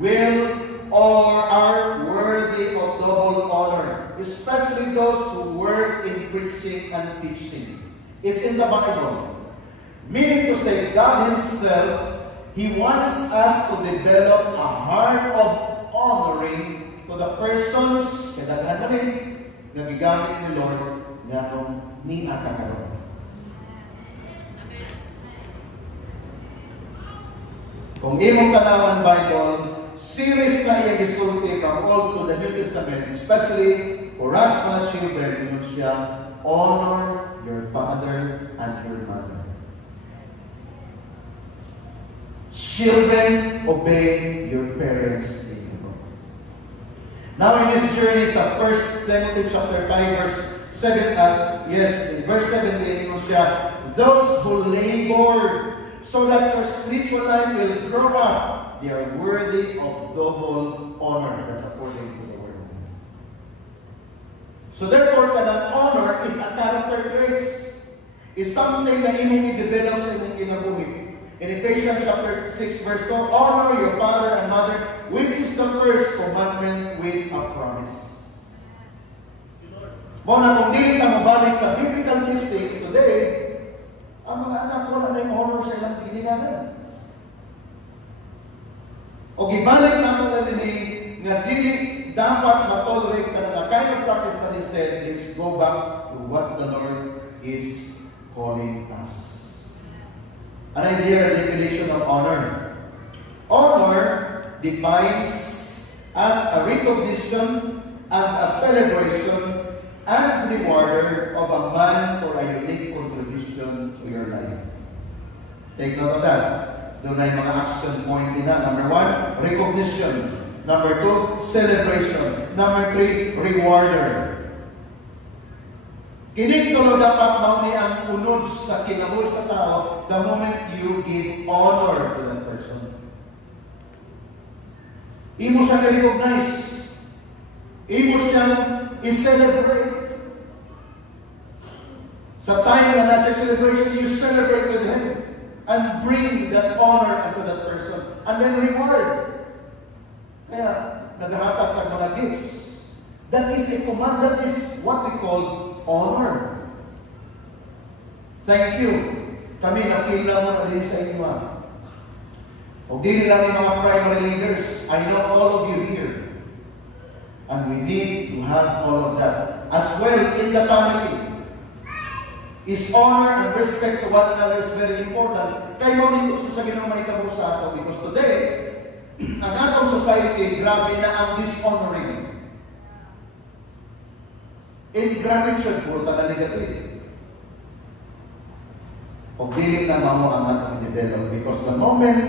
will or are worthy of double honor, especially those who work in preaching and teaching. It's in the Bible. Meaning to say, God Himself, He wants us to develop a heart of honoring to the persons, kadaghan na rin, na gigamit ni Lord nga nung niya kakaroon. Kung imong tanawan Bible, series na iya gisulti from Old to the New Testament, especially for us mga children, yun siya, honor your father and your mother. Children, obey your parents. Now in this journey sa 1 Timothy chapter 5 verse 7, in verse 17, yun siya, those who labor so that your spiritual life will grow up, they are worthy of double honor. That's according to the Word of God. So therefore, kanang honor is a character trait. Is something that imong i-develop sa imong kinabuhi. In Ephesians chapter 6 verse 2, honor your father and mother, which is the first commandment with a promise. Muna kung di na mabalik sa biblical teaching today, ang mga anak wala na yung honor sa ilang ginagawa. O gibalik na ito na dinig nga dili dapat matolerate ka na kind of practice na instead, let's go back to what the Lord is calling us. An idea, a definition of honor. Honor defines as a recognition and a celebration and rewarder of a man for a unique contribution to your life. Take note of that. Doon ay mga action point ina. Number 1, recognition. Number 2, celebration. Number 3, rewarder. Kining tulo dapat mauni ang unod sa kinabuhi sa tao the moment you give honor to that person. Imo siya na-recognize. Imo siya i-celebrate. Sa time na nasa celebration, you celebrate with him and bring that honor unto that person and then reward. Kaya, naghahatag ng mga gifts. That is a command. That is what we call honor. Thank you. Kami na-feel lang mo na din sa inyo. O dili lang yung mga primary leaders. I know all of you here. And we need to have all of that. As well in the family. Is honor and respect to one another is very important. Kaya mo nito sa Ginoo mahitabo sa ato. Because today, ang atong society, grabe na ang dishonoring. Ingratitude, puro taga negative. O dili na mao ang atong i-develop. Because the moment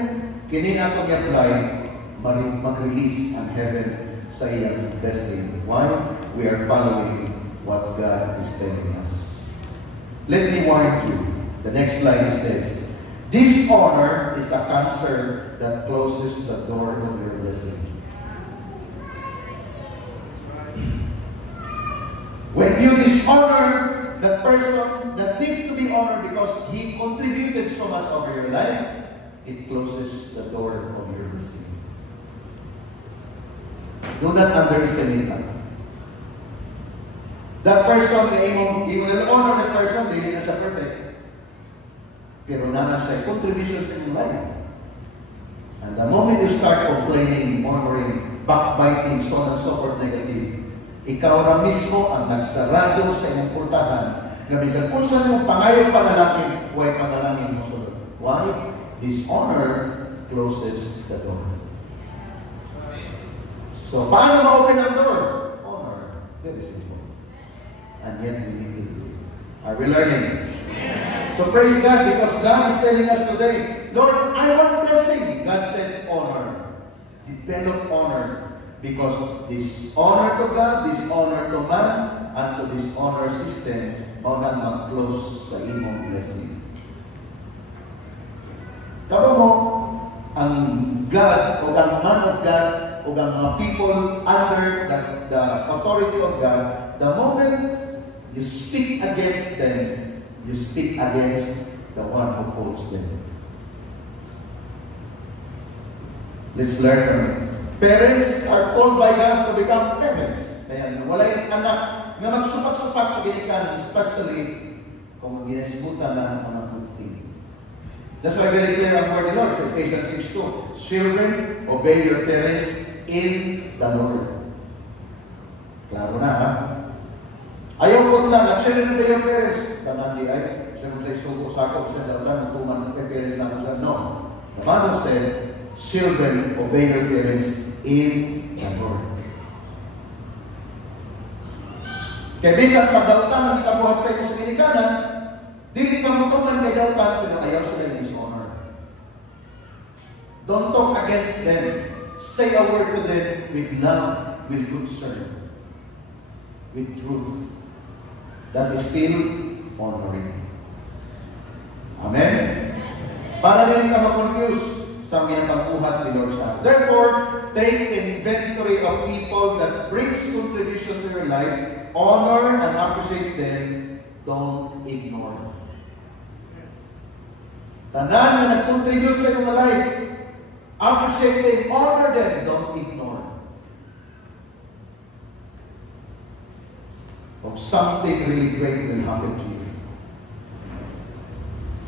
kini atong i-apply, mag-release ang heaven sa iyang blessing. Why? We are following what God is telling us. Let me warn you. The next line says, dishonor is a cancer that closes the door of your blessing. When you dishonor that person that needs to be honored because he contributed so much over your life, it closes the door of your blessing. Do not underestimate that. That person, you will honor that person, hindi na siya perfect. Pero na siya contributions in your life. And the moment you start complaining, murmuring, backbiting, so on and so forth negative, ikaw na mismo ang nagsarado sa iyong pultahan na bisan kung saan yung pangayong panalangin, huwag panalangin mo sunod. Why? Dishonor closes the door. So, paano ma-open ang door? Honor. Very simple. And yet, we need to do it. Are we learning? Amen. So, praise God because God is telling us today, Lord, I want blessing. God said, honor. Develop honor. Because dishonor to God, dishonor to man, and to dishonor system, o na mag-close sa imong blessing. Kaba mo, ang God, o ang man of God, o ang mga people under the authority of God, the moment you speak against them, you speak against the one who calls them. Let's learn from it. Parents are called by God to become parents. Kaya wala yung anak na magsupak-supak sa ginikanan, especially kung ginasbutan na ang good thing. That's why very clear ang word ni Lord sa Ephesians 6:2. Children, obey your parents in the Lord. Klaro na, ha? Ayaw ko lang, at children, obey your parents. Tanang di ay, siya mo sa isuko sa ako, sa daltan, tuman, kay parents lang siya. No. The Bible said, children, obey your parents in the Lord. Kaya bisan pagdautan ang ikabuhat sa iyo sa ginikanan, dili ka mutuman kay dautan, pero ayaw sila yung dishonor. Don't talk against them. Say a word to them with love, with concern, with truth. That is still honoring. Amen? Para dili ka ma-confuse sa minapagbuhat ni Lord sa. Therefore, take inventory of people that brings contribution to your life, honor and appreciate them, don't ignore. Tanan na nag-contribute sa iyong life, appreciate them, honor them, don't ignore. Or something really great will happen to you.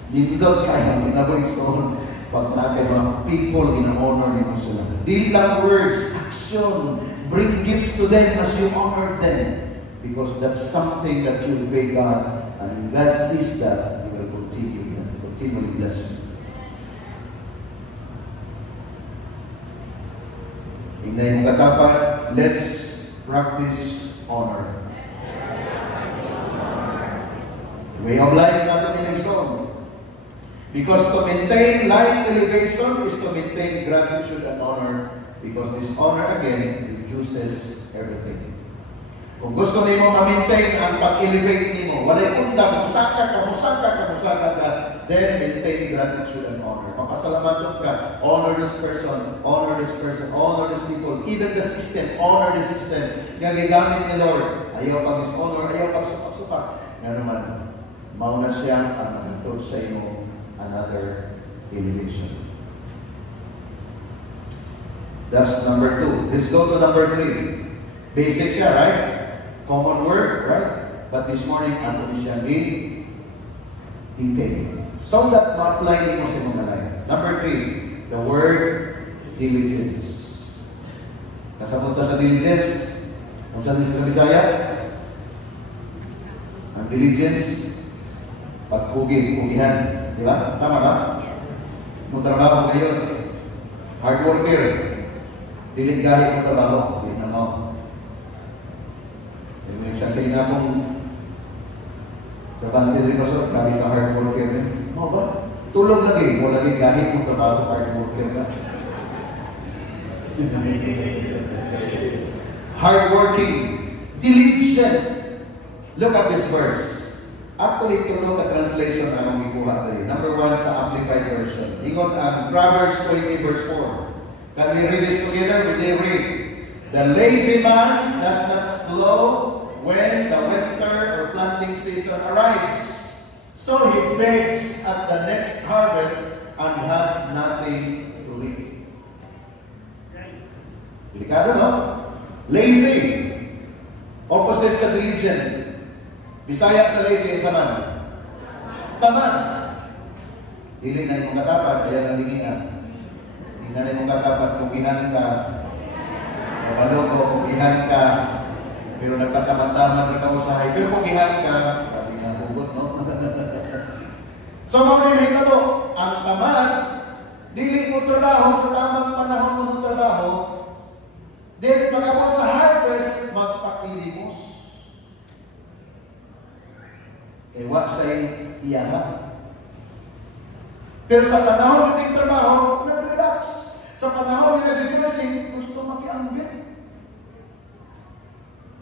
Nindot kaya, ginabay sa pag nakay mga people, ina-honor niyo sila. Di lang words, action. Bring gifts to them as you honor them. Because that's something that you obey God. And when God sees that, He will continually bless you. Hinay mong katapat, let's practice honor. Way of life natin in yung song. Because to maintain life elevation is to maintain gratitude and honor. Because this honor again reduces everything. Kung gusto nimo ma-maintain ang pag-elevate nimo, walay undang, musaka ka, then maintain gratitude and honor. Papasalamaton ka, honor this person, honor this person, honor these people, even the system, honor the system. Gagamit ni Lord, ayaw pag-dishonor, ayaw pag-supak-supak. Nga naman, mauna siya ang nagtutod sa imo another elevation. That's number 2. Let's go to number 3. Basic siya, right? Common word, right? But this morning, ato siya detail. So that ma-apply din mo sa mga life. Number 3, the word diligence. Kasamunta sa diligence, kung saan sa Bisaya, ang diligence, pagpugihan. Di ba? Tama ba? Kung trabaho ngayon, hard worker, diliggahin mo trabaho, hindi na mo. May siya kayo nga kung trabante rin mo so, grabe ka hard worker rin. Mo ba? Tulog lagi, mo lagi kahit mo trabaho, hard worker ka. Hard working, diligent. Look at this verse. Actually, ito ka translation ang ikuha tayo. Number 1 sa Amplified Version. Ingon ang Proverbs 20 verse 4. Can we read this together? We did read. The lazy man does not plow when the winter or planting season arrives. So he begs at the next harvest and has nothing to reap. Delikado, no? Lazy. Opposite sa diligent. Bisaya sa lazy, taman. Taman. Dili na yung katapat, kaya nalingian. Hindi na yung katapat, kumihan ka. Kapalo ko, kumihan ka. Pero nagkataman-taman na kausahay. Pero kumihan ka. Sabi niya, hugot, no? So, mga nilita mo, ang taman, dili mo trabaho sa tamang panahon ng trabaho. Then, pag-abot sa harvest, magpakilimos. Eh, what say iyaha? Pero sa panahon ng trabaho, nag-relax. Sa panahon ng nag-rejoicing, gusto makianggit.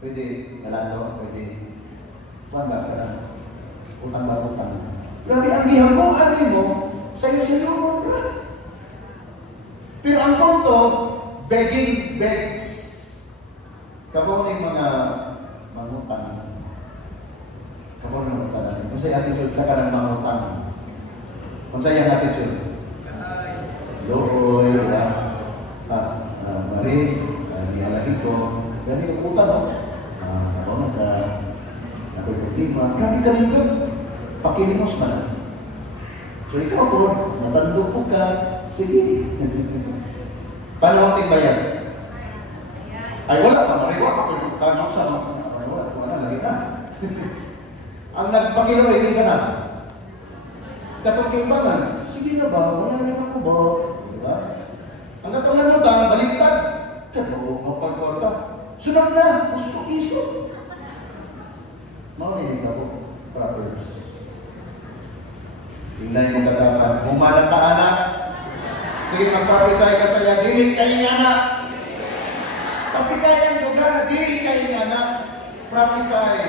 Pwede nalato, pwede wala ka na. Utang ba utang? Grabe, ang gihambuan mo, sa'yo mo, bro. Pero ang punto, begging begs. Kabaw na yung mga mangutang. Kabaw na mangutang. Kung sa'yo attitude sa kanang mangutang. Kung sa'yo attitude. Looy, wala. Marie, dihalagi ko. Grabe ka utang, no? Kabaw na ka. Ako'y problema. Grabe ka rin doon. Pakilimos man. So ikaw po, natandog ko ka. Sige. Panahon ting bayan. Ay wala pa, mariwa pa kung tanong sa wala, lagi na. Ang nagpakilaw ay kinsa na. Katong kimbangan, sige na ba, wala na ako ba? Diba? Ang katong namutang, baliktad. Katong mapagkota. Sunod na, masusukiso. Mauninig ako, Proverbs. Tingnan yung katapat, humanang ka anak. Sige, magpapisay ka sa iya, dili kayo nga anak. Kapikayan ko na, dili kayo nga anak. Propisay.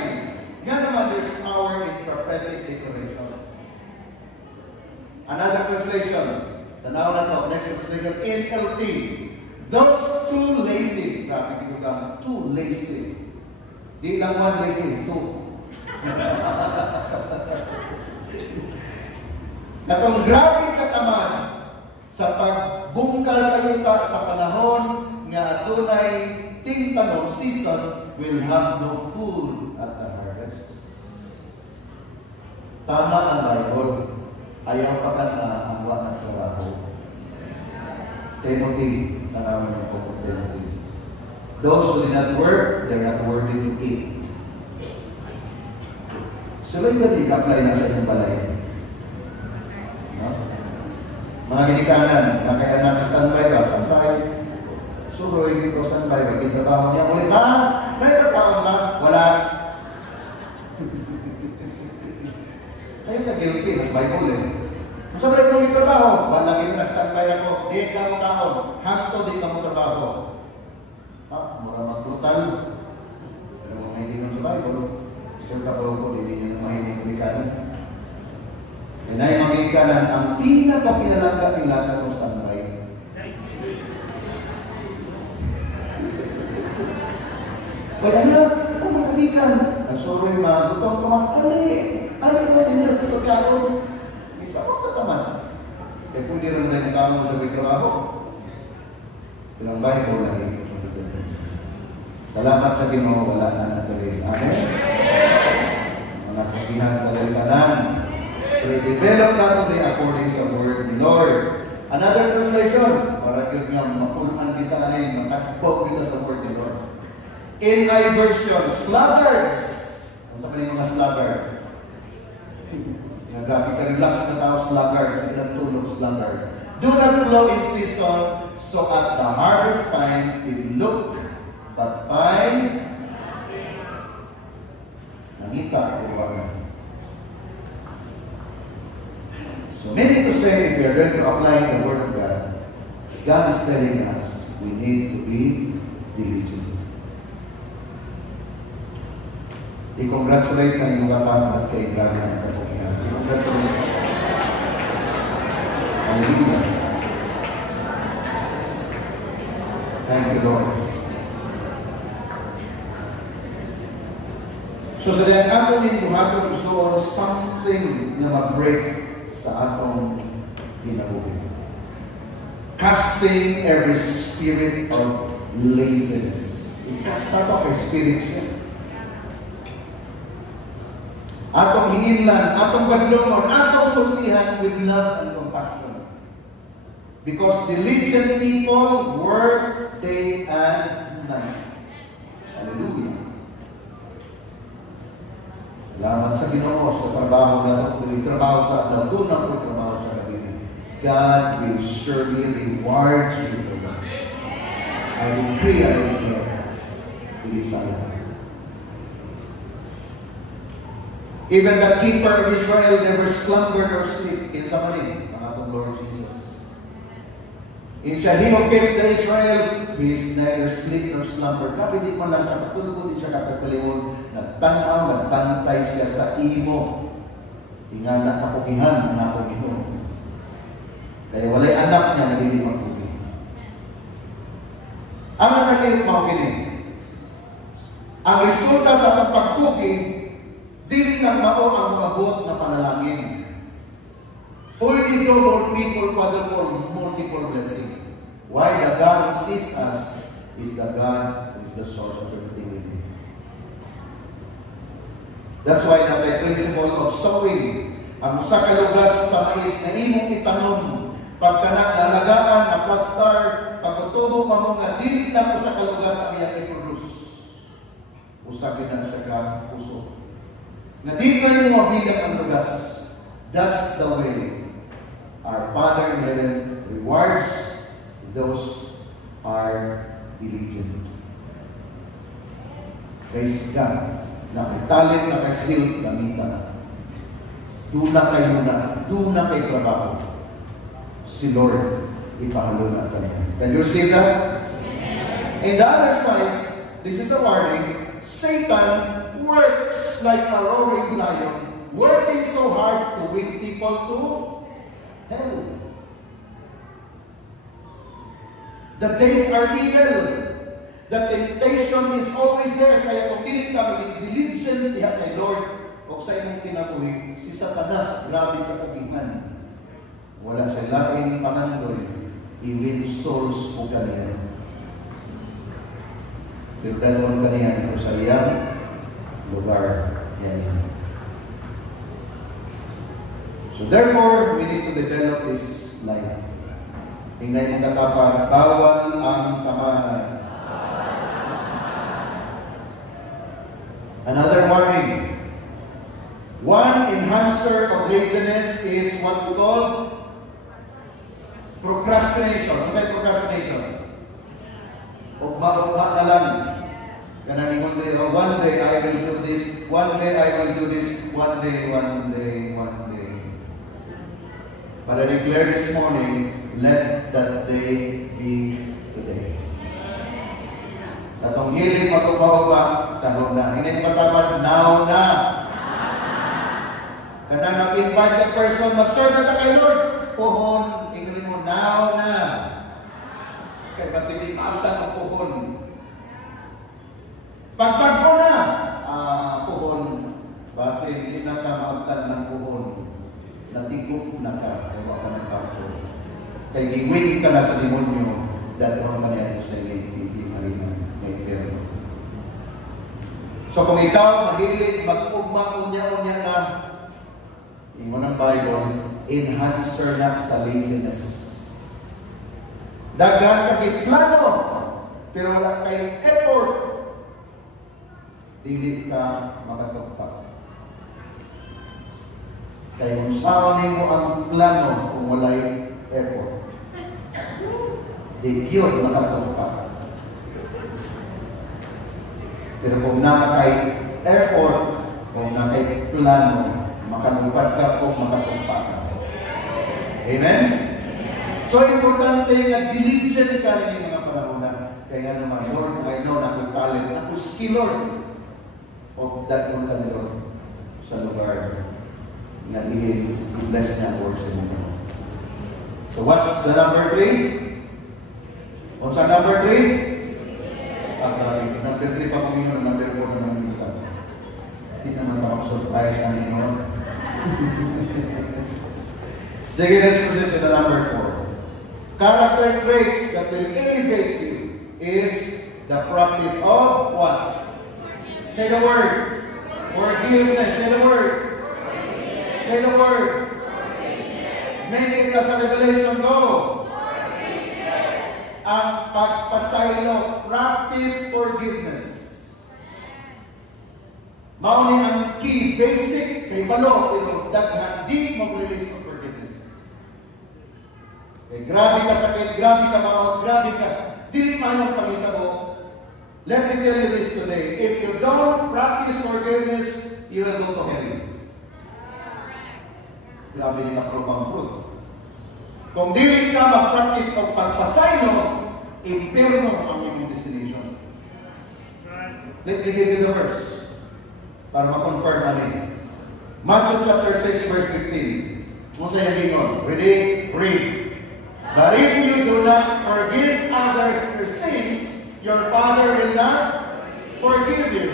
Nga naman, there's power in prophetic declaration. Another translation. Tanaw na to, next translation, NLT. Those too lazy. Grabe, ginugang, too lazy. Di lang one lazy, two. Katong grabe kataman sa pagbungkal sa yuta sa panahon nga adunay tingtanom season will have no food at the harvest. Tama ang Bible. Ayaw pa ka na ang walang trabaho. Timothy, tanawin mo po Timothy. Those who did not work, they're not worthy to eat. So, yung gabi, ka-apply na sa inyong balay. No? Mga ginikanan, na kaya naka-standby ba? Standby. Suroy dito, standby ba? Kitrabaho niya. Ulit, may pagkaon ba? Wala. Ayun ka guilty, mas Bible eh. Kung sabi ko yung trabaho, balagin mo, nag-standby ako, di ka mo kaon, hanto di ka mo trabaho. Mura mag-brutal. Pero hindi nun sa Bible. Siyempre kapag ko, hindi niya mahinig kumikanan. Yan ay mamikanan, ang pinaka-pinalangka nila ka kung standby. Wala na, kung makabikan, nagsuroy mga gutong kumakali. Ano din na pagkaon? Isa mo kataman. Eh pwede rin na yung kaon sa may trabaho. Ilang Bible lagi. Salamat sa Ginoo, wala na natin. Amen? Mga kasihan talagang tanan. Develop natin according sa word ni Lord. Another translation, para yun nga, mapunan kita rin, matakbog kita sa word ni Lord. NIV version, sluggards. Ano ba yung mga sluggard? Grabe ka, relax na tao, sluggard. Sa ilang tulog, sluggard. Do not plow in season, so at the harvest time, it look, but find, nangita, iwagan. So meaning to say, if we are going to apply the Word of God, God is telling us we need to be diligent. I-congratulate na inyong at kay God na katukihan. I-congratulate. Hallelujah. Thank you, Lord. So sa dahil ato ni buhato isuon something na mag-break sa atong kinabuhi. Casting every spirit of laziness. I-cast nato kay spirit siya. Atong hinginlan, atong badlongon, atong sultihan with love and compassion. Because diligent people work day and night. Hallelujah. Salamat sa Ginoo sa trabaho na ito. Trabaho sa doon po trabaho sa gabi. God will surely reward you for that. I decree and declare. Hindi sayang. Even the keeper of Israel never slumbered or sleep in Samaria. Ang Lord Jesus. In siya, he who keeps the Israel, he is neither sleep nor slumber. Grabe di man lang sa katulog, di siya katagkalimon. Nagtanaw, nagbantay siya sa imo. Ingana kapugihan ang akong Ginoo. Kaya walay anak niya nalilimang pugi. Ang nakalit mga kinig, ang resulta sa pagpugi, dili lang mao ang maabot na panalangin. Pwede double, triple, quadruple, multiple blessing. Why the God who sees us is the God who is the source of everything we do. That's why the principle of sowing, ang usa ka lugas sa mais na imong itanom, pagka nalagaan, naplastar, pagkutubo pa mo nga, dili na usa ka lugas ang iyang i-produce. Usapin na siya ka puso. Na di kayo mo mabigat ang lugas. That's the way our Father in heaven rewards those are diligent. Praise God. Na kay talent, na kay skill, gamitan na. Doon na kayo na. Doon na kayo trabaho. Si Lord, ipahalo na kanya. Can you see that? And the other side, this is a warning, Satan works like a roaring lion, working so hard to win people to hell. The days are evil. The temptation is always there. Kaya kung tinig ka maging diligent diha kay Lord, o sa imong kinabuhi, si Satanas, grabe katagihan. Wala siya laing pangandoy, i-win souls mo kaniya. Pero dalawang kaniya ito sa iyang lugar. Yan. So therefore, we need to develop this life. Tingnan yung katapan, bawal ang tamad. Another warning. One enhancer of laziness is what we call procrastination. Ano sa'yo procrastination? Ugma-ugma na lang. Kanalingon din, oh, one day I will do this, one day I will do this, one day. But I declare this morning, let that day be today. Katong hiling magkubawa, tanong na. Hindi patapad, now na. Kanang mag-invite the person, mag-serve na kay Lord. Puhon, tingnan mo, now na. Kaya basta hindi maamtan ang puhon. Pagpag mo na, puhon. Basta hindi na ka maamtan ng puhon. Natigop na ka, ewa ka ng kapso. Kaya giwing ka na sa demonyo, dadawang kaniya ito sa may pero. So kung ikaw mahilig mag-ugma unya-unya na yung ng Bible, enhancer na sa laziness. Daghan ka plano, pero wala kayong effort, dili ka makatagpak. Kaya kung sawanin mo ang plano kung wala yung effort, di yun makatagpak. Pero kung nakakay effort, kung nakay plano, makalupad ka o makatagpak ka. Amen? So, importante nga diligent ka rin yung mga panahon na kaya naman, Lord, I know na ako talent, ako skill, Lord. O datong ka ni Lord sa lugar na i-bless niya ang works mo. So, what's the number 3? What's the number 3? Number 3 pa kami yun, number 4 naman ang ito. Hindi naman ako surprise ka ni Lord. Sige, let's proceed to the number 4. Character traits that will elevate you is the practice of what? Say the word. Forgiveness. Say the word. Say the word. Make it as a revelation. Go. Ang pagpasaylo, practice forgiveness. Mauni ang key, basic, kay balo, pero daghan di mag-release of forgiveness. Kay grabe ka sakit, grabe ka maot, grabe ka. Dili man ang pangita mo. Let me tell you this today. If you don't practice forgiveness, you will go to hell. Grabe ni ka profound truth. Kung dili ka mag-practice o pagpasaylo, impirno ang iyong destination. Let me give you the verse para ma-confirm natin. Matthew chapter 6 verse 15. Kung sa'yo gingon, ready? Read. But if you do not forgive others their sins, your Father will not forgive you.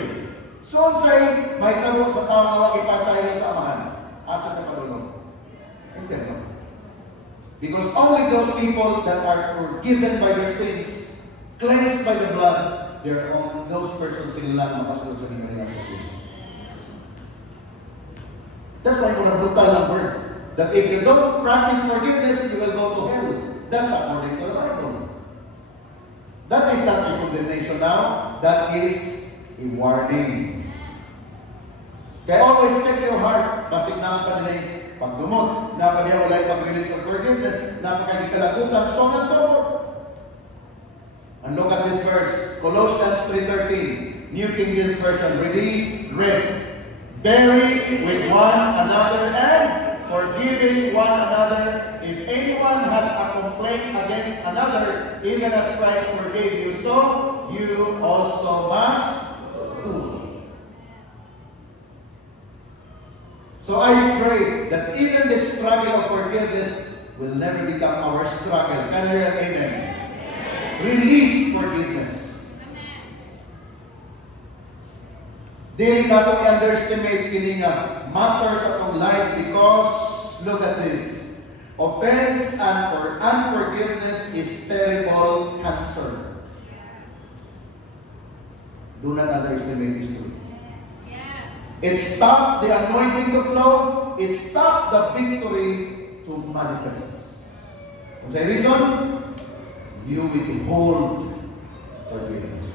So say, may tabo sa taong awag ipasaylo sa amahan. Asa sa padulong? Impirno. Because only those people that are forgiven by their sins, cleansed by the blood, those persons sila lang makasunod sa Panginoon sa Diyos. That's why we're a brutal word. That if you don't practice forgiveness, you will go to hell. That's according to the Bible. That is not a condemnation now. That is a warning. Kaya always check your heart. Basig na pa nila pagdumot, napaniya wala yung pag-release of forgiveness, napakagikalakutan, so on and so forth. And look at this verse, Colossians 3:13, New King James Version, read, bearing with one another and forgiving one another. If anyone has a complaint against another, even as Christ forgave you, so you also must do. So I pray that even the struggle of forgiveness will never become our struggle. Can you hear that? Amen? Release forgiveness. Dili nato i-underestimate kini nga matters of life because look at this. Offense and unforgiveness is terrible cancer. Do not underestimate this truth. It stopped the anointing to flow. It stopped the victory to manifest. What's the reason? You withhold forgiveness.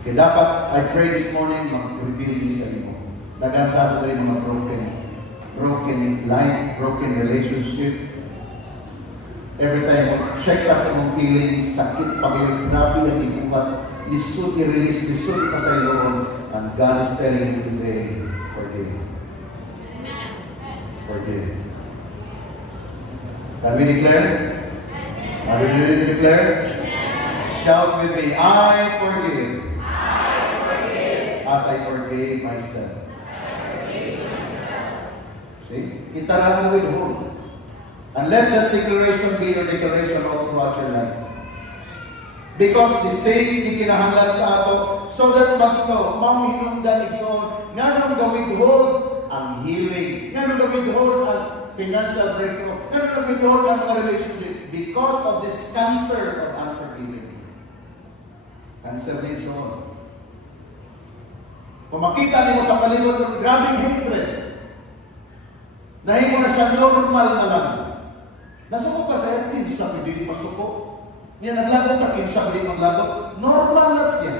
Kaya dapat, I pray this morning, mag-reveal this sa inyo. Dagan sa ato rin mga broken life, broken relationship. Every time, check ka sa mong feelings, sakit pa kayo, grabe ang ibuhat. Lisod i-release, lisod pa sa iyo. And God is telling you today, forgive. Forgive. Can we declare? Are we ready to declare? Shout with me, I forgive. I forgive. As I forgave myself. See? Kita lang with whom? And let this declaration be your declaration all throughout your life. Because these things ikinahanglan sa ato so that magno manghinungdan igsoon nganong gawid hold ang healing, nganong gawid hold ang financial breakthrough. Pero nag-withhold ang mga relationship because of this cancer of unforgiving. Cancer din siya. Kung makita niyo sa paligid ng grabing hatred, nahimo na siya normal na lang. Nasuko ka sa hindi siya pwede masuko. Niya naglagot ka, hindi siya pwede maglagot. Normal na siya.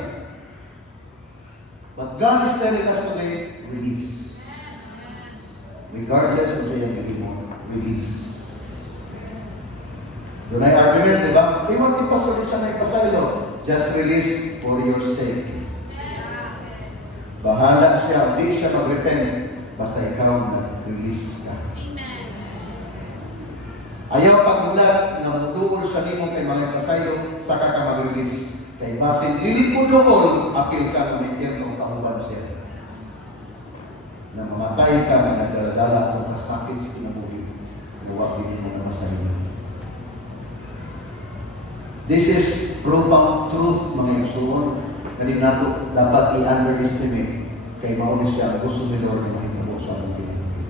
But God is telling us today, release. Regardless of the yung release. Doon ay arguments, diba? Iwan din pastor din siya na ipasaylo. Just release for your sake. Bahala siya, hindi siya mag-repent, basta ikaw nag-release ka. Ayaw pagmulat na mutuol sa nimo kay mga pasaylo, saka ka mag-release. Kay basin, dili mo doon, apil ka na may pierno, kahuban siya. Na mamatay ka, na nagdaladala o kasakit sa kinabuhi. Luwag din mo na masaylo. This is profound truth, mga igsoon. Hindi nato dapat i-underestimate kay mauna siya gusto ni Lord na mahitabo sa ating kinabuhi.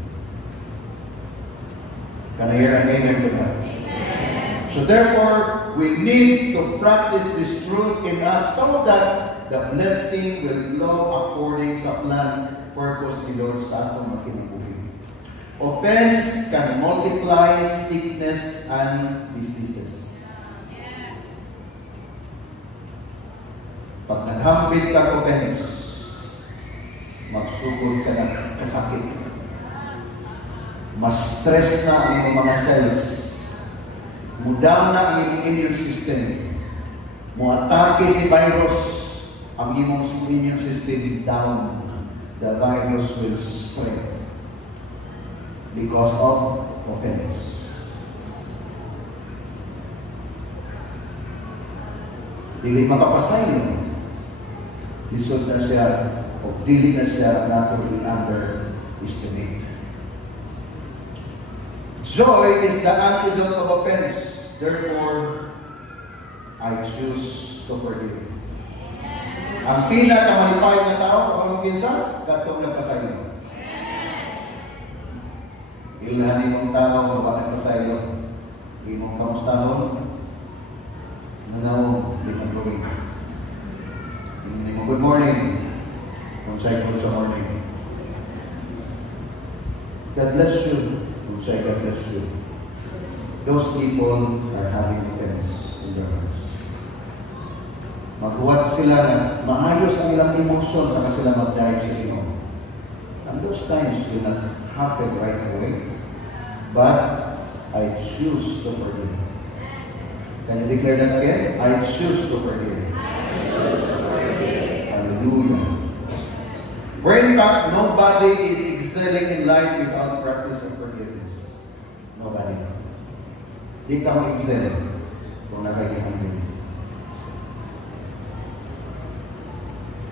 Can I hear an amen to that? Amen. So therefore, we need to practice this truth in us so that the blessing will flow according sa plan, purpose ni Lord sa atong kinabuhi. Offense can multiply sickness and diseases. Pag naghambit ka offense, magsugod ka ng kasakit. Mas stress na ang iyong mga cells. Mudaw na ang iyong immune system. Muatake si virus, ang iyong immune system down. The virus will spread because of offense. Dili makapasayon. Lisod na siya o dili na siya nato i-underestimate. Joy is the antidote of offense. Therefore, I choose to forgive. Ang pinakamalipay na tao, kapag mong kinsa, katong nagpasaylo. Ilhanin mong tao, kapag nagpasaylo, imong kamustahon, nanawong, di mag-gawin. Good morning. Unsay ko sa morning. God bless you. Unsay God bless you. Those people are having offense in their hearts. Maghuwat sila na maayos ang ilang emotion saka sila mag-dive sa Ginoo. And those times will not happen right away. But I choose to forgive. Can you declare that again? I choose to forgive. Hallelujah. Where in fact, nobody is excelling in life without practice of forgiveness. Nobody. Di ka mag-excel kung nakagihan.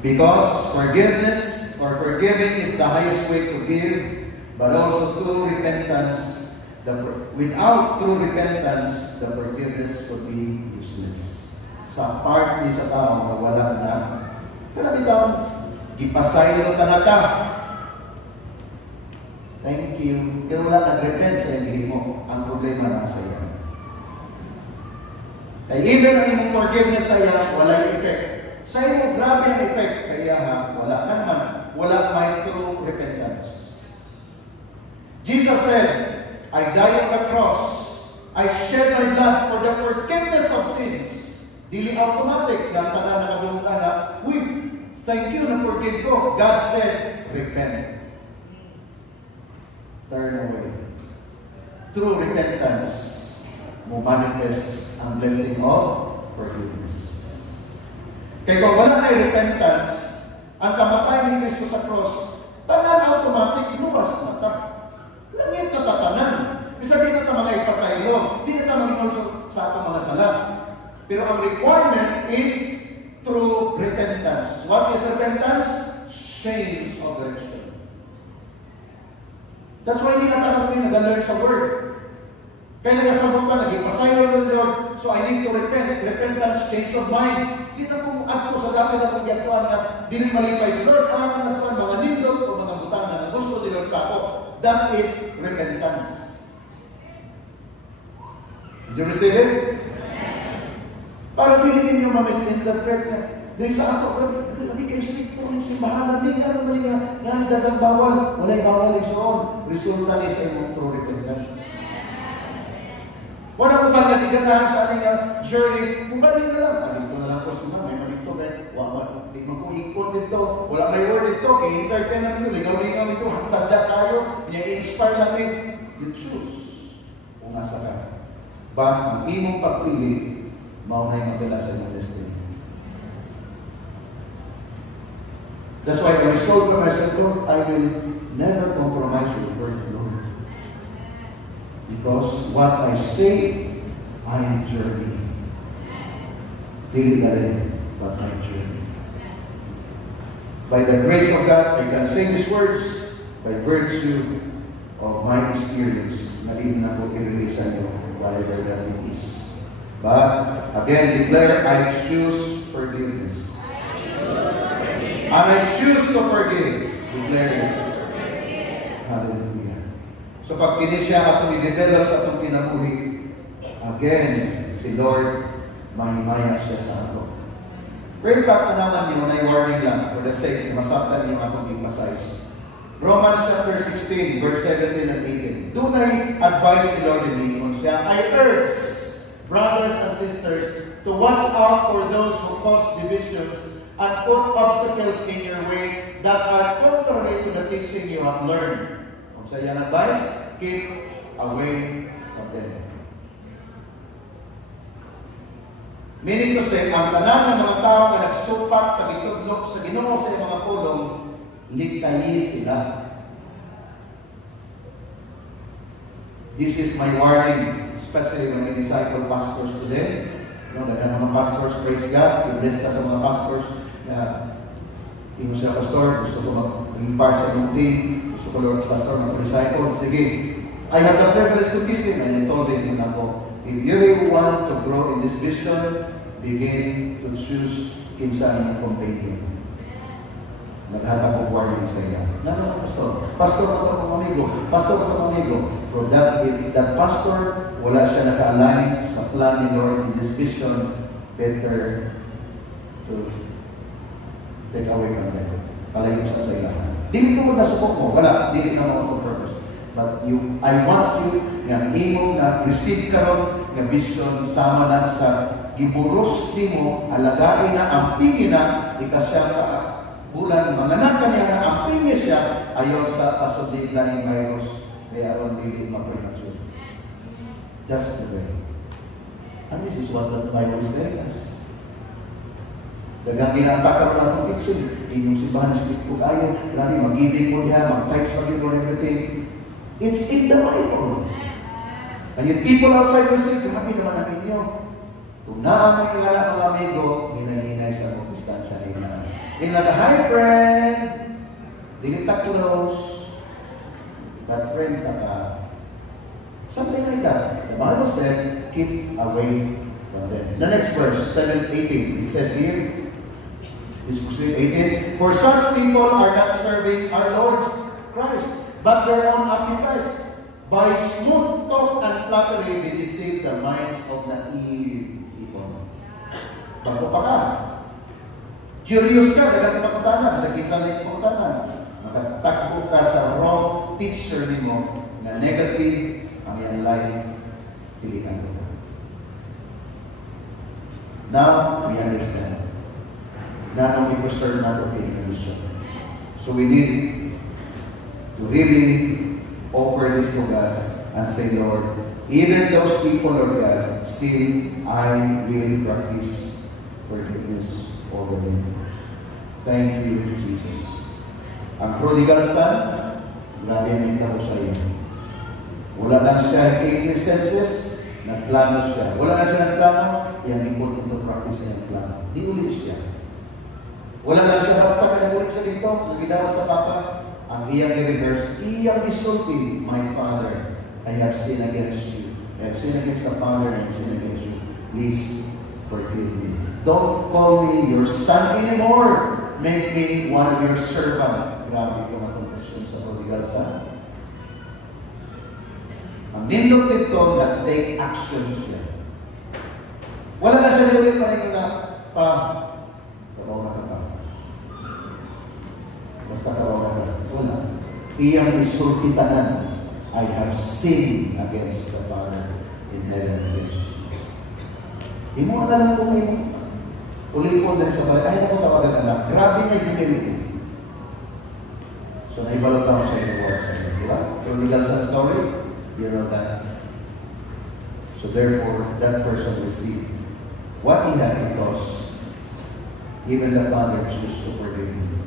Because forgiveness or forgiving is the highest way to give, but also true repentance. Without true repentance, the forgiveness would be useless. Sa part ni sa tao na wala na, pero bitaw, gipasaylo ka na ka. Thank you. Pero wala nag-repent sa hindi mo. Ang problema na sa iyo. Kaya even ang imong forgiveness sa iyo, wala yung effect. Sa iyo, grabe ang effect sa iyo ha. Wala ka naman. Wala may true repentance. Jesus said, I died on the cross. I shed my blood for the forgiveness of sins. Dili automatic. Lang tanan nakadumugan na, thank you na forgive ko. God said, repent. Turn away. True repentance mo manifest ang blessing of forgiveness. Kaya kung wala na repentance, ang kamatayan ni Kristo sa cross, tanan automatic, lumas na ta. Langit na tatanan. Bisa di na ta mga ipasaylo, di na ta manginol sa atong mga sala. Pero ang requirement is true repentance. What is repentance? Change of direction. That's why hindi ka kami nag-learn sa word. Kaya nagasabot ka, nag-ipasaylo na Lord, so I need to repent. Repentance, change of mind. Di na kung ato sa dati na pagyatuan na dili malipay sa Lord, ang natuan mga nindot o mga butana na gusto ni Lord sa ako. That is repentance. Did you receive it? Para dili ninyo ma-misinterpret na dahil sa ako, kami kayo stricto ng simbahan, hindi ka naman nga dagang bawal, wala'y bawal isoon. Resulta ni sa imong true repentance. Wala mo ba natigatahan sa ating journey? Bumalik na lang. Dito na lang po suma, may malito kayo. Di mo po ikot dito. Wala may word dito. I-entertain na dito. Ligaw-ligaw dito. Sadya tayo. Niya-inspire namin. You choose kung nasa ka. But ang imong pagpili, maunay magdala sa imong destiny. That's why I resolved for myself, Lord, I will never compromise your word, Lord. Because what I say, I journey. Dili na rin, but I journey. By the grace of God, I can say these words by virtue of my experience. Nalibin ako i-release sa inyo, whatever that it is. But, again, declare, I choose forgiveness. And I choose to forgive. Declare it. Hallelujah. So pag kinisya atong i-develop sa atong kinabuhi, again, si Lord, mahimaya siya sa ato. Pero in fact, naman yun ay warning lang for the sake, masaktan yung atong emphasize. Romans chapter 16, verse 17 and 18. Dunay advice si Lord in siya, I urge brothers and sisters to watch out for those who cause divisions and put obstacles in your way that are contrary to the teaching you have learned. Kung sa iyang advice, keep away from them. Meaning to say, ang tanan ng mga tao na nagsupak sa gitudlo, sa Ginoo sa iyang mga pulong, ligtayi sila. This is my warning, especially when I disciple pastors today. Daghang mga pastors, praise God, i-bless ka sa mga pastors na hindi mo siya pastor, gusto ko maging part sa iyong team, gusto ko Lord pastor, mag-disciple, sige. I have the privilege to teach him, and I told him ako, if you really want to grow in this vision, begin to choose kinsa ang companion. Naghatag ko warning sa iya. No, pastor. Pastor ko itong amigo. Pastor ko itong amigo. For that, if that pastor, wala siya naka-align sa plan ni Lord in this vision, better to take away from them. Palayo siya sa iya. Dili ko nasubok mo. Wala. Dili na mo on purpose. But I want you nga imong na receive karon nga vision sama na sa giburos nimo, alagain na, ampingin na, ikasya ka bulan, manganak ka niya na ampingin siya, ayaw sa pasudid lang yung virus, kaya aron dili ma-premature. That's the way. And this is what the Bible is telling us. Dagang ginantakar na itong teaching, inyong simbahan na speak po kayo, lagi mag-ibig po niya, mag-text pa rin or everything. It's in the Bible. And yung people outside the city, kami naman ang inyo. Kung naamoy nga na mga amigo, hinay-hinay sa pagdistansya nila. In like, hi friend! Dili ta close. That friend taka. Something like that. The Bible said, keep away from them. The next verse, 7:18, it says here, this verse 18, for such people are not serving our Lord Christ, but their own appetites. By smooth talk and flattery, they deceive the minds of naive people. Bago pa ka. Curious ka, dagat ka pagkutanan. Sa kinsa na yung pagkutanan. Makatakbo ka sa wrong teacher ni mo na negative ang iyang life. Tilikan ko ka. Now, we understand. Na nung i-preserve natin yung mission. So we need to really offer this to God and say, Lord, even those people, Lord God, still I will practice forgiveness over them. Thank you, Jesus. Ang prodigal son, grabe ang kita ko sa iyo. Wala lang siya came to senses, nagplano siya. Wala lang siya nagplano, yan ipot into practice ang plano. Di ulit siya. Wala lang siya basta ka nagulit sa dito, nagidawat sa Papa. Ang iyang i-reverse, iyang isulti, my Father, I have sinned against you. I have sinned against the Father, I have sinned against you. Please forgive me. Don't call me your son anymore. Make me one of your servant. Grabe ka matungkosyon sa prodigal son. Ang nindot dito, nag-take action siya. Wala na siya ulit pa rin na, kabaw na ka pa. Basta kabaw na ka. Wala. Iyang isultitanan, I have sinned against the Father in heaven and earth. Di mo na lang kung ngayon. Ulit po din sa balay, ay naku tawagan na lang. Grabe nga yung humility. So naibalot ako sa inyo word sa inyo. Diba? So legal sa story, you know that. So therefore, that person received what he had because even the Father chose to forgive him.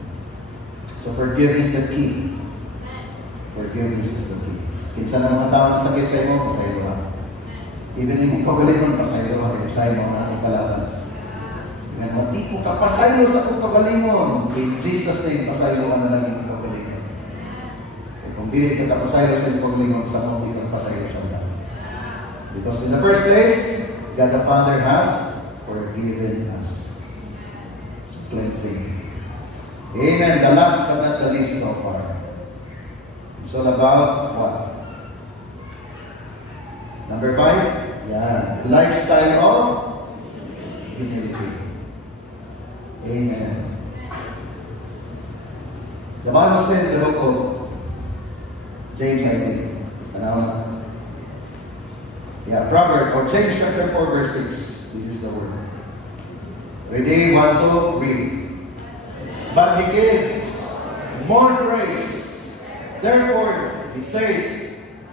So forgiveness is the key. Forgiveness is the key. Kinsa na mga tao na sakit sa inyo, pasaylo ka. Even yung kagalingon, pasaylo ka. Pasaylo ka na akong kalaban. Ngayon, mati ko ka, pasaylo sa akong kagalingon. In Jesus' name, pasaylo ka na lang yung kagalingon. E kung dili ka pasaylo sa yung kagalingon, sa akong di ka pasaylo sa mga. Because in the first place, God the Father has forgiven us. So cleansing. Amen. The last but not the least so far. It's all about what? Number 5, yeah, lifestyle of humility. Amen. The Bible said in the book of James, I think, Proverbs, or James chapter 4, verse 6. This is the word. Ready, 1, 2, read. But he gives more grace. Therefore, he says,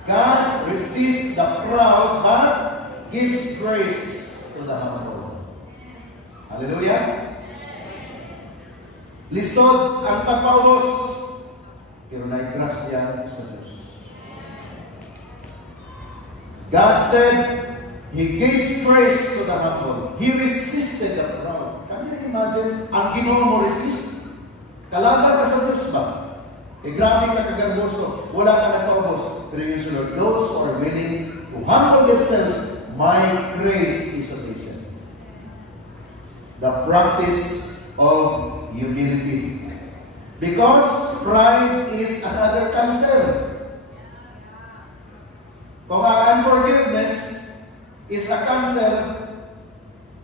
God resists the proud, but gives grace to the humble. Hallelujah. Lisod ang pagpaulos, pero naigrasya sa Diyos. God said, He gives grace to the humble. He resisted the proud. Can you imagine? Ang Ginoo mo resist? Kalaban ka sa Diyos ba? E grabe ka kagarboso, wala ka nagpaubos. Pero yung Lord, those who are willing to humble themselves, my grace is sufficient. The practice of humility. Because pride is another cancer. Kung ang unforgiveness is a cancer,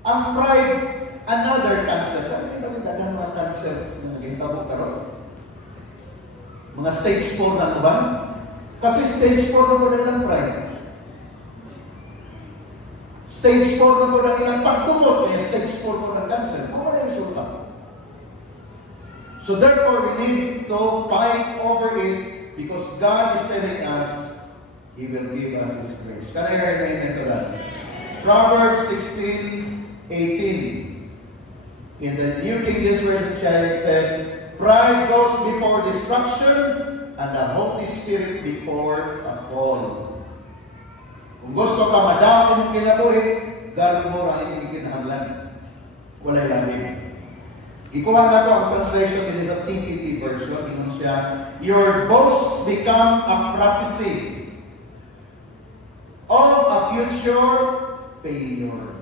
ang pride, another cancer. Ano yung dagang mga cancer na naging-tabo karon? Mga stage 4 na ba? Kasi stage 4 na po na ilang pride. Stage 4 na po na ilang pagtumot, kaya stage 4 po ng cancer. Kung ano yung resulta? So therefore, we need to fight over it because God is telling us He will give us His grace. Can I hear an amen to that? Proverbs 16:18. In the New King James Version it says, pride goes before destruction and a haughty spirit before a fall. Kung gusto ka madawin ng kinabuhi, gawin mo ang inyong kinahanglan. Wala'y langit. Ikuha na ko ang translation din sa TPT version. Ingon siya, your boast become a prophecy of a future failure.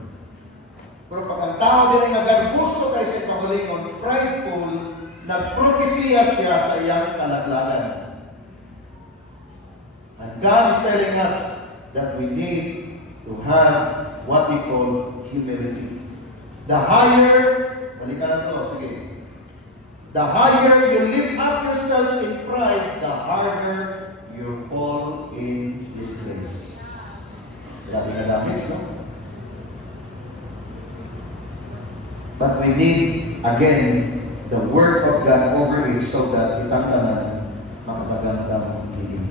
Pero pag ang tao din ang agarbusto kay sa pagalingon, prideful, nagpropesiya siya sa iyang kalaglagan. And God is telling us that we need to have what we call humility. The higher, balikan na to, sige. The higher you lift up yourself in pride, the harder you fall in disgrace. Grabe na damage, no? But we need, again, the Word of God over it so that itang tanan makatagandang higing.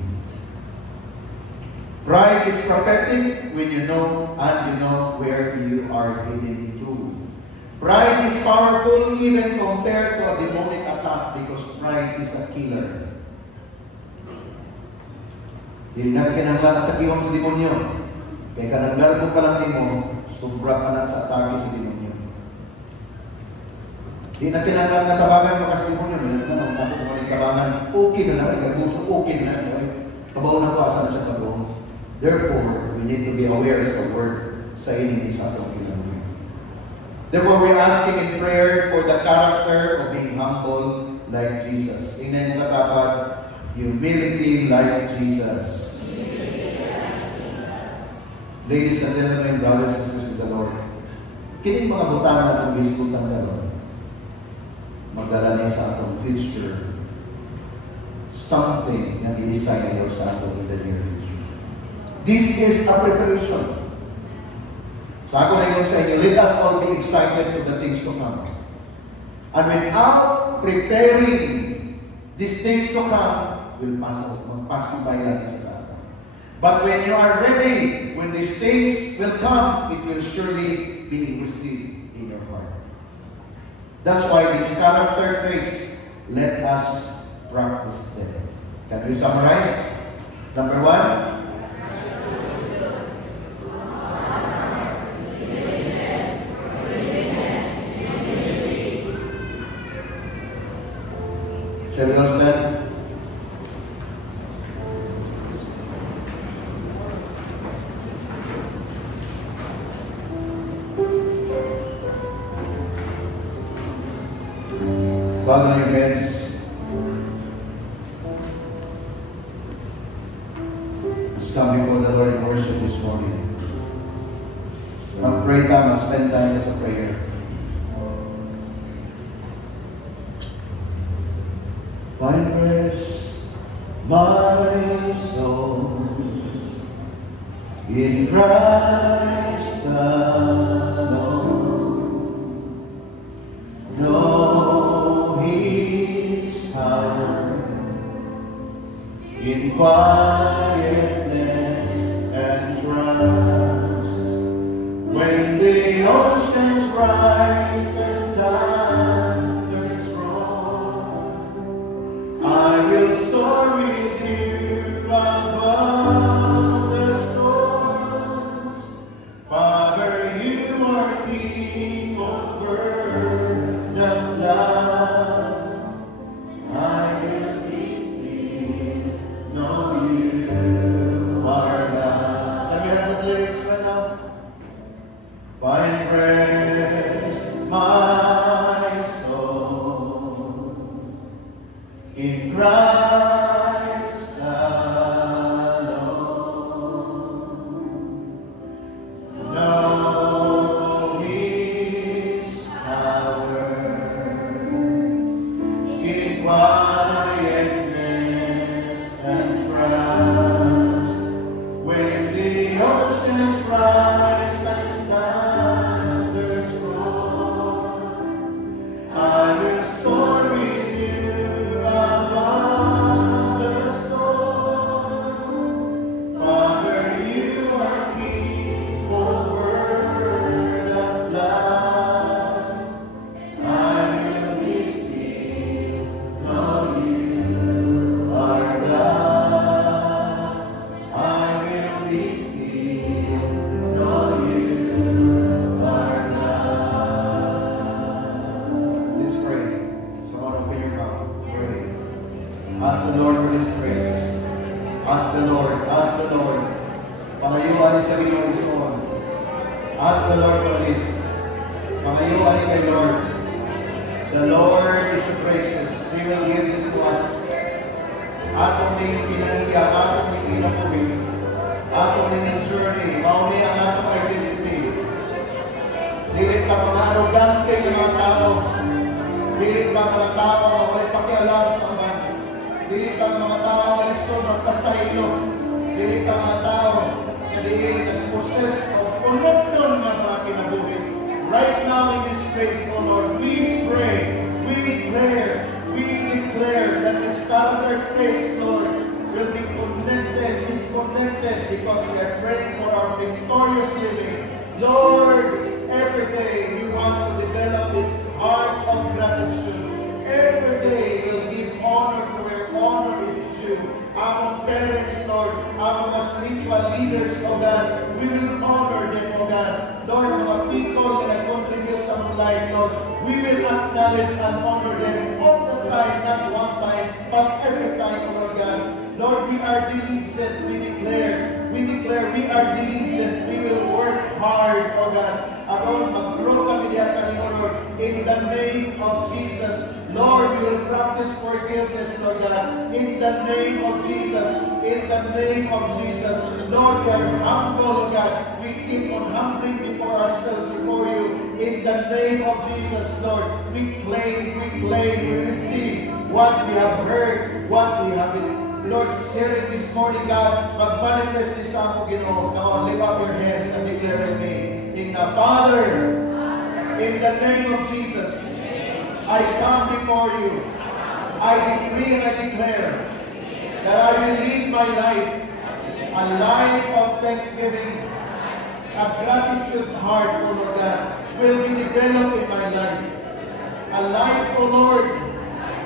Pride is prophetic when you know and you know where you are heading to. Pride is powerful even compared to a demonic attack because pride is a killer. Hindi na kinanglan at takiwan sa demonyo. Kaya kanaglar mo pa lang din mo, sobra ka na sa atake sa demonyo. Hindi na kinanglan na tabangan mo kasi demonyo. Minag na ako kung tabangan, okay na na, igaguso, okay na na. So, kabaw na po asa na siya kabaw. Therefore, we need to be aware sa word sa inyo sa atong ginagawa. Therefore, we're asking in prayer for the character of being humble like Jesus. Inay mo katapat, humility like Jesus. Ladies and gentlemen, brothers and sisters in the Lord, kining mga butana ng iskutan ka Lord, magdala niya sa atong future something na i-design niyo sa atong in the near future. This is a preparation. So ako na yun sa inyo, let us all be excited for the things to come. And without preparing these things to come, will pass out. Magpasibay lang isa sa atin. But when you are ready, when these things will come, it will surely be received in your heart. That's why these character traits, let us practice them. Can we summarize? Number 1, shall we all stand? Bow down your heads. Let's come before the Lord in worship this morning. Mag-pray time, mag-spend time as a prayer. Find rest, my soul, in Christ alone. Know His power in quietness and trust. When the oceans rise and thunders roar, I will soar with you above the storms. Father, you are King over the flood. I will be still, know you are God. Let me have the lyrics right now. Find rest, my soul, in Christ alone. Know His power in quietness and trust. When the oceans rise and thunders roar, I will soar with you above the storm. Father, you are King over the flood. I will be still, know you are God. I will be still, know you are God. Let's pray. Come on, open your mouth. Pray. Ask the Lord for this grace. Ask the Lord. Ask the Lord. Pangayuan ni sa Panginoon Son. Ask the Lord for this. Pangayuan ni kay Lord. The Lord is gracious. He will give this to us. Atong ning kinaiya, atong ning pinapuwi, atong ning journey, mauni ang atong identity. Dili ka mga arrogante ng mga tao. Dili ka mga tao na walay pakialam sa man. Dili ka mga tao na lisod magpasaylo. Dili ka mga tao na dili nag-possess o konekton ng mga kinabuhi. Right now in this place, O Lord, we pray, we declare that this character traits, Lord, will be connected, disconnected, because we are praying for our victorious living. Lord, every day we want to develop this heart of gratitude. Every day we'll give honor to where honor is due. Our parents, Lord, our mga spiritual leaders, O God, we will honor them, O God. Lord, mga people that have contributed sa mga life, Lord, we will acknowledge and honor them all the time, not one time, but every time, O Lord God. Lord, we are diligent, we declare, we are diligent, we will work hard, O God. Aron mag-grow kami diyan kanimo, Lord, in the name of Jesus. Lord, we Lord, we'll practice forgiveness, Lord God. In the name of Jesus. In the name of Jesus. Lord, we are humble, Lord God. We keep on humbling before ourselves, before you. In the name of Jesus, Lord, we claim, we receive what we have heard, what we have been, Lord, sharing this morning, God. Mag-manifest this sa ako, Ginoo. Come on, lift up your hands and declare with me. In the Father, in the name of Jesus, I come before you. I decree and I declare that I will live my life, a life of thanksgiving, a gratitude heart, O Lord God, will be developed in my life. A life, O Lord,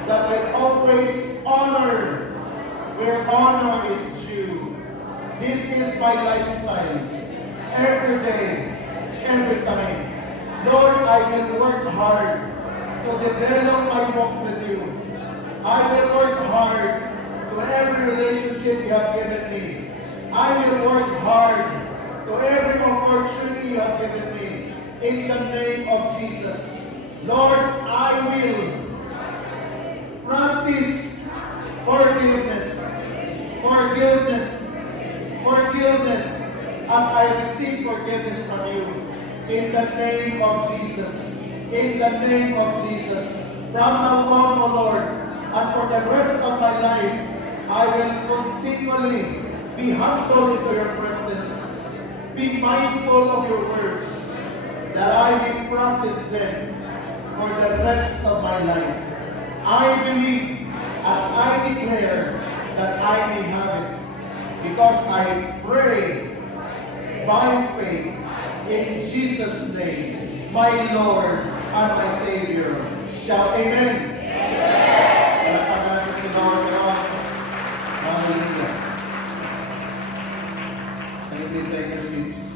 that will always honor where honor is due. This is my lifestyle. Every day, every time. Lord, I will work hard to develop my walk with you. I will work hard to every relationship you have given me. I will work hard to every opportunity you have given me. In the name of Jesus. Lord, I will practice forgiveness. Forgiveness. Forgiveness as I receive forgiveness from you. In the name of Jesus. In the name of Jesus. From now on, O Lord, and for the rest of my life, I will continually be humble into your presence. Be mindful of your words, that I may practice them for the rest of my life. I believe, as I declare, that I may have it, because I pray by faith in Jesus' name, my Lord and my Savior. Shout amen. Hallelujah. Can you please take your seats?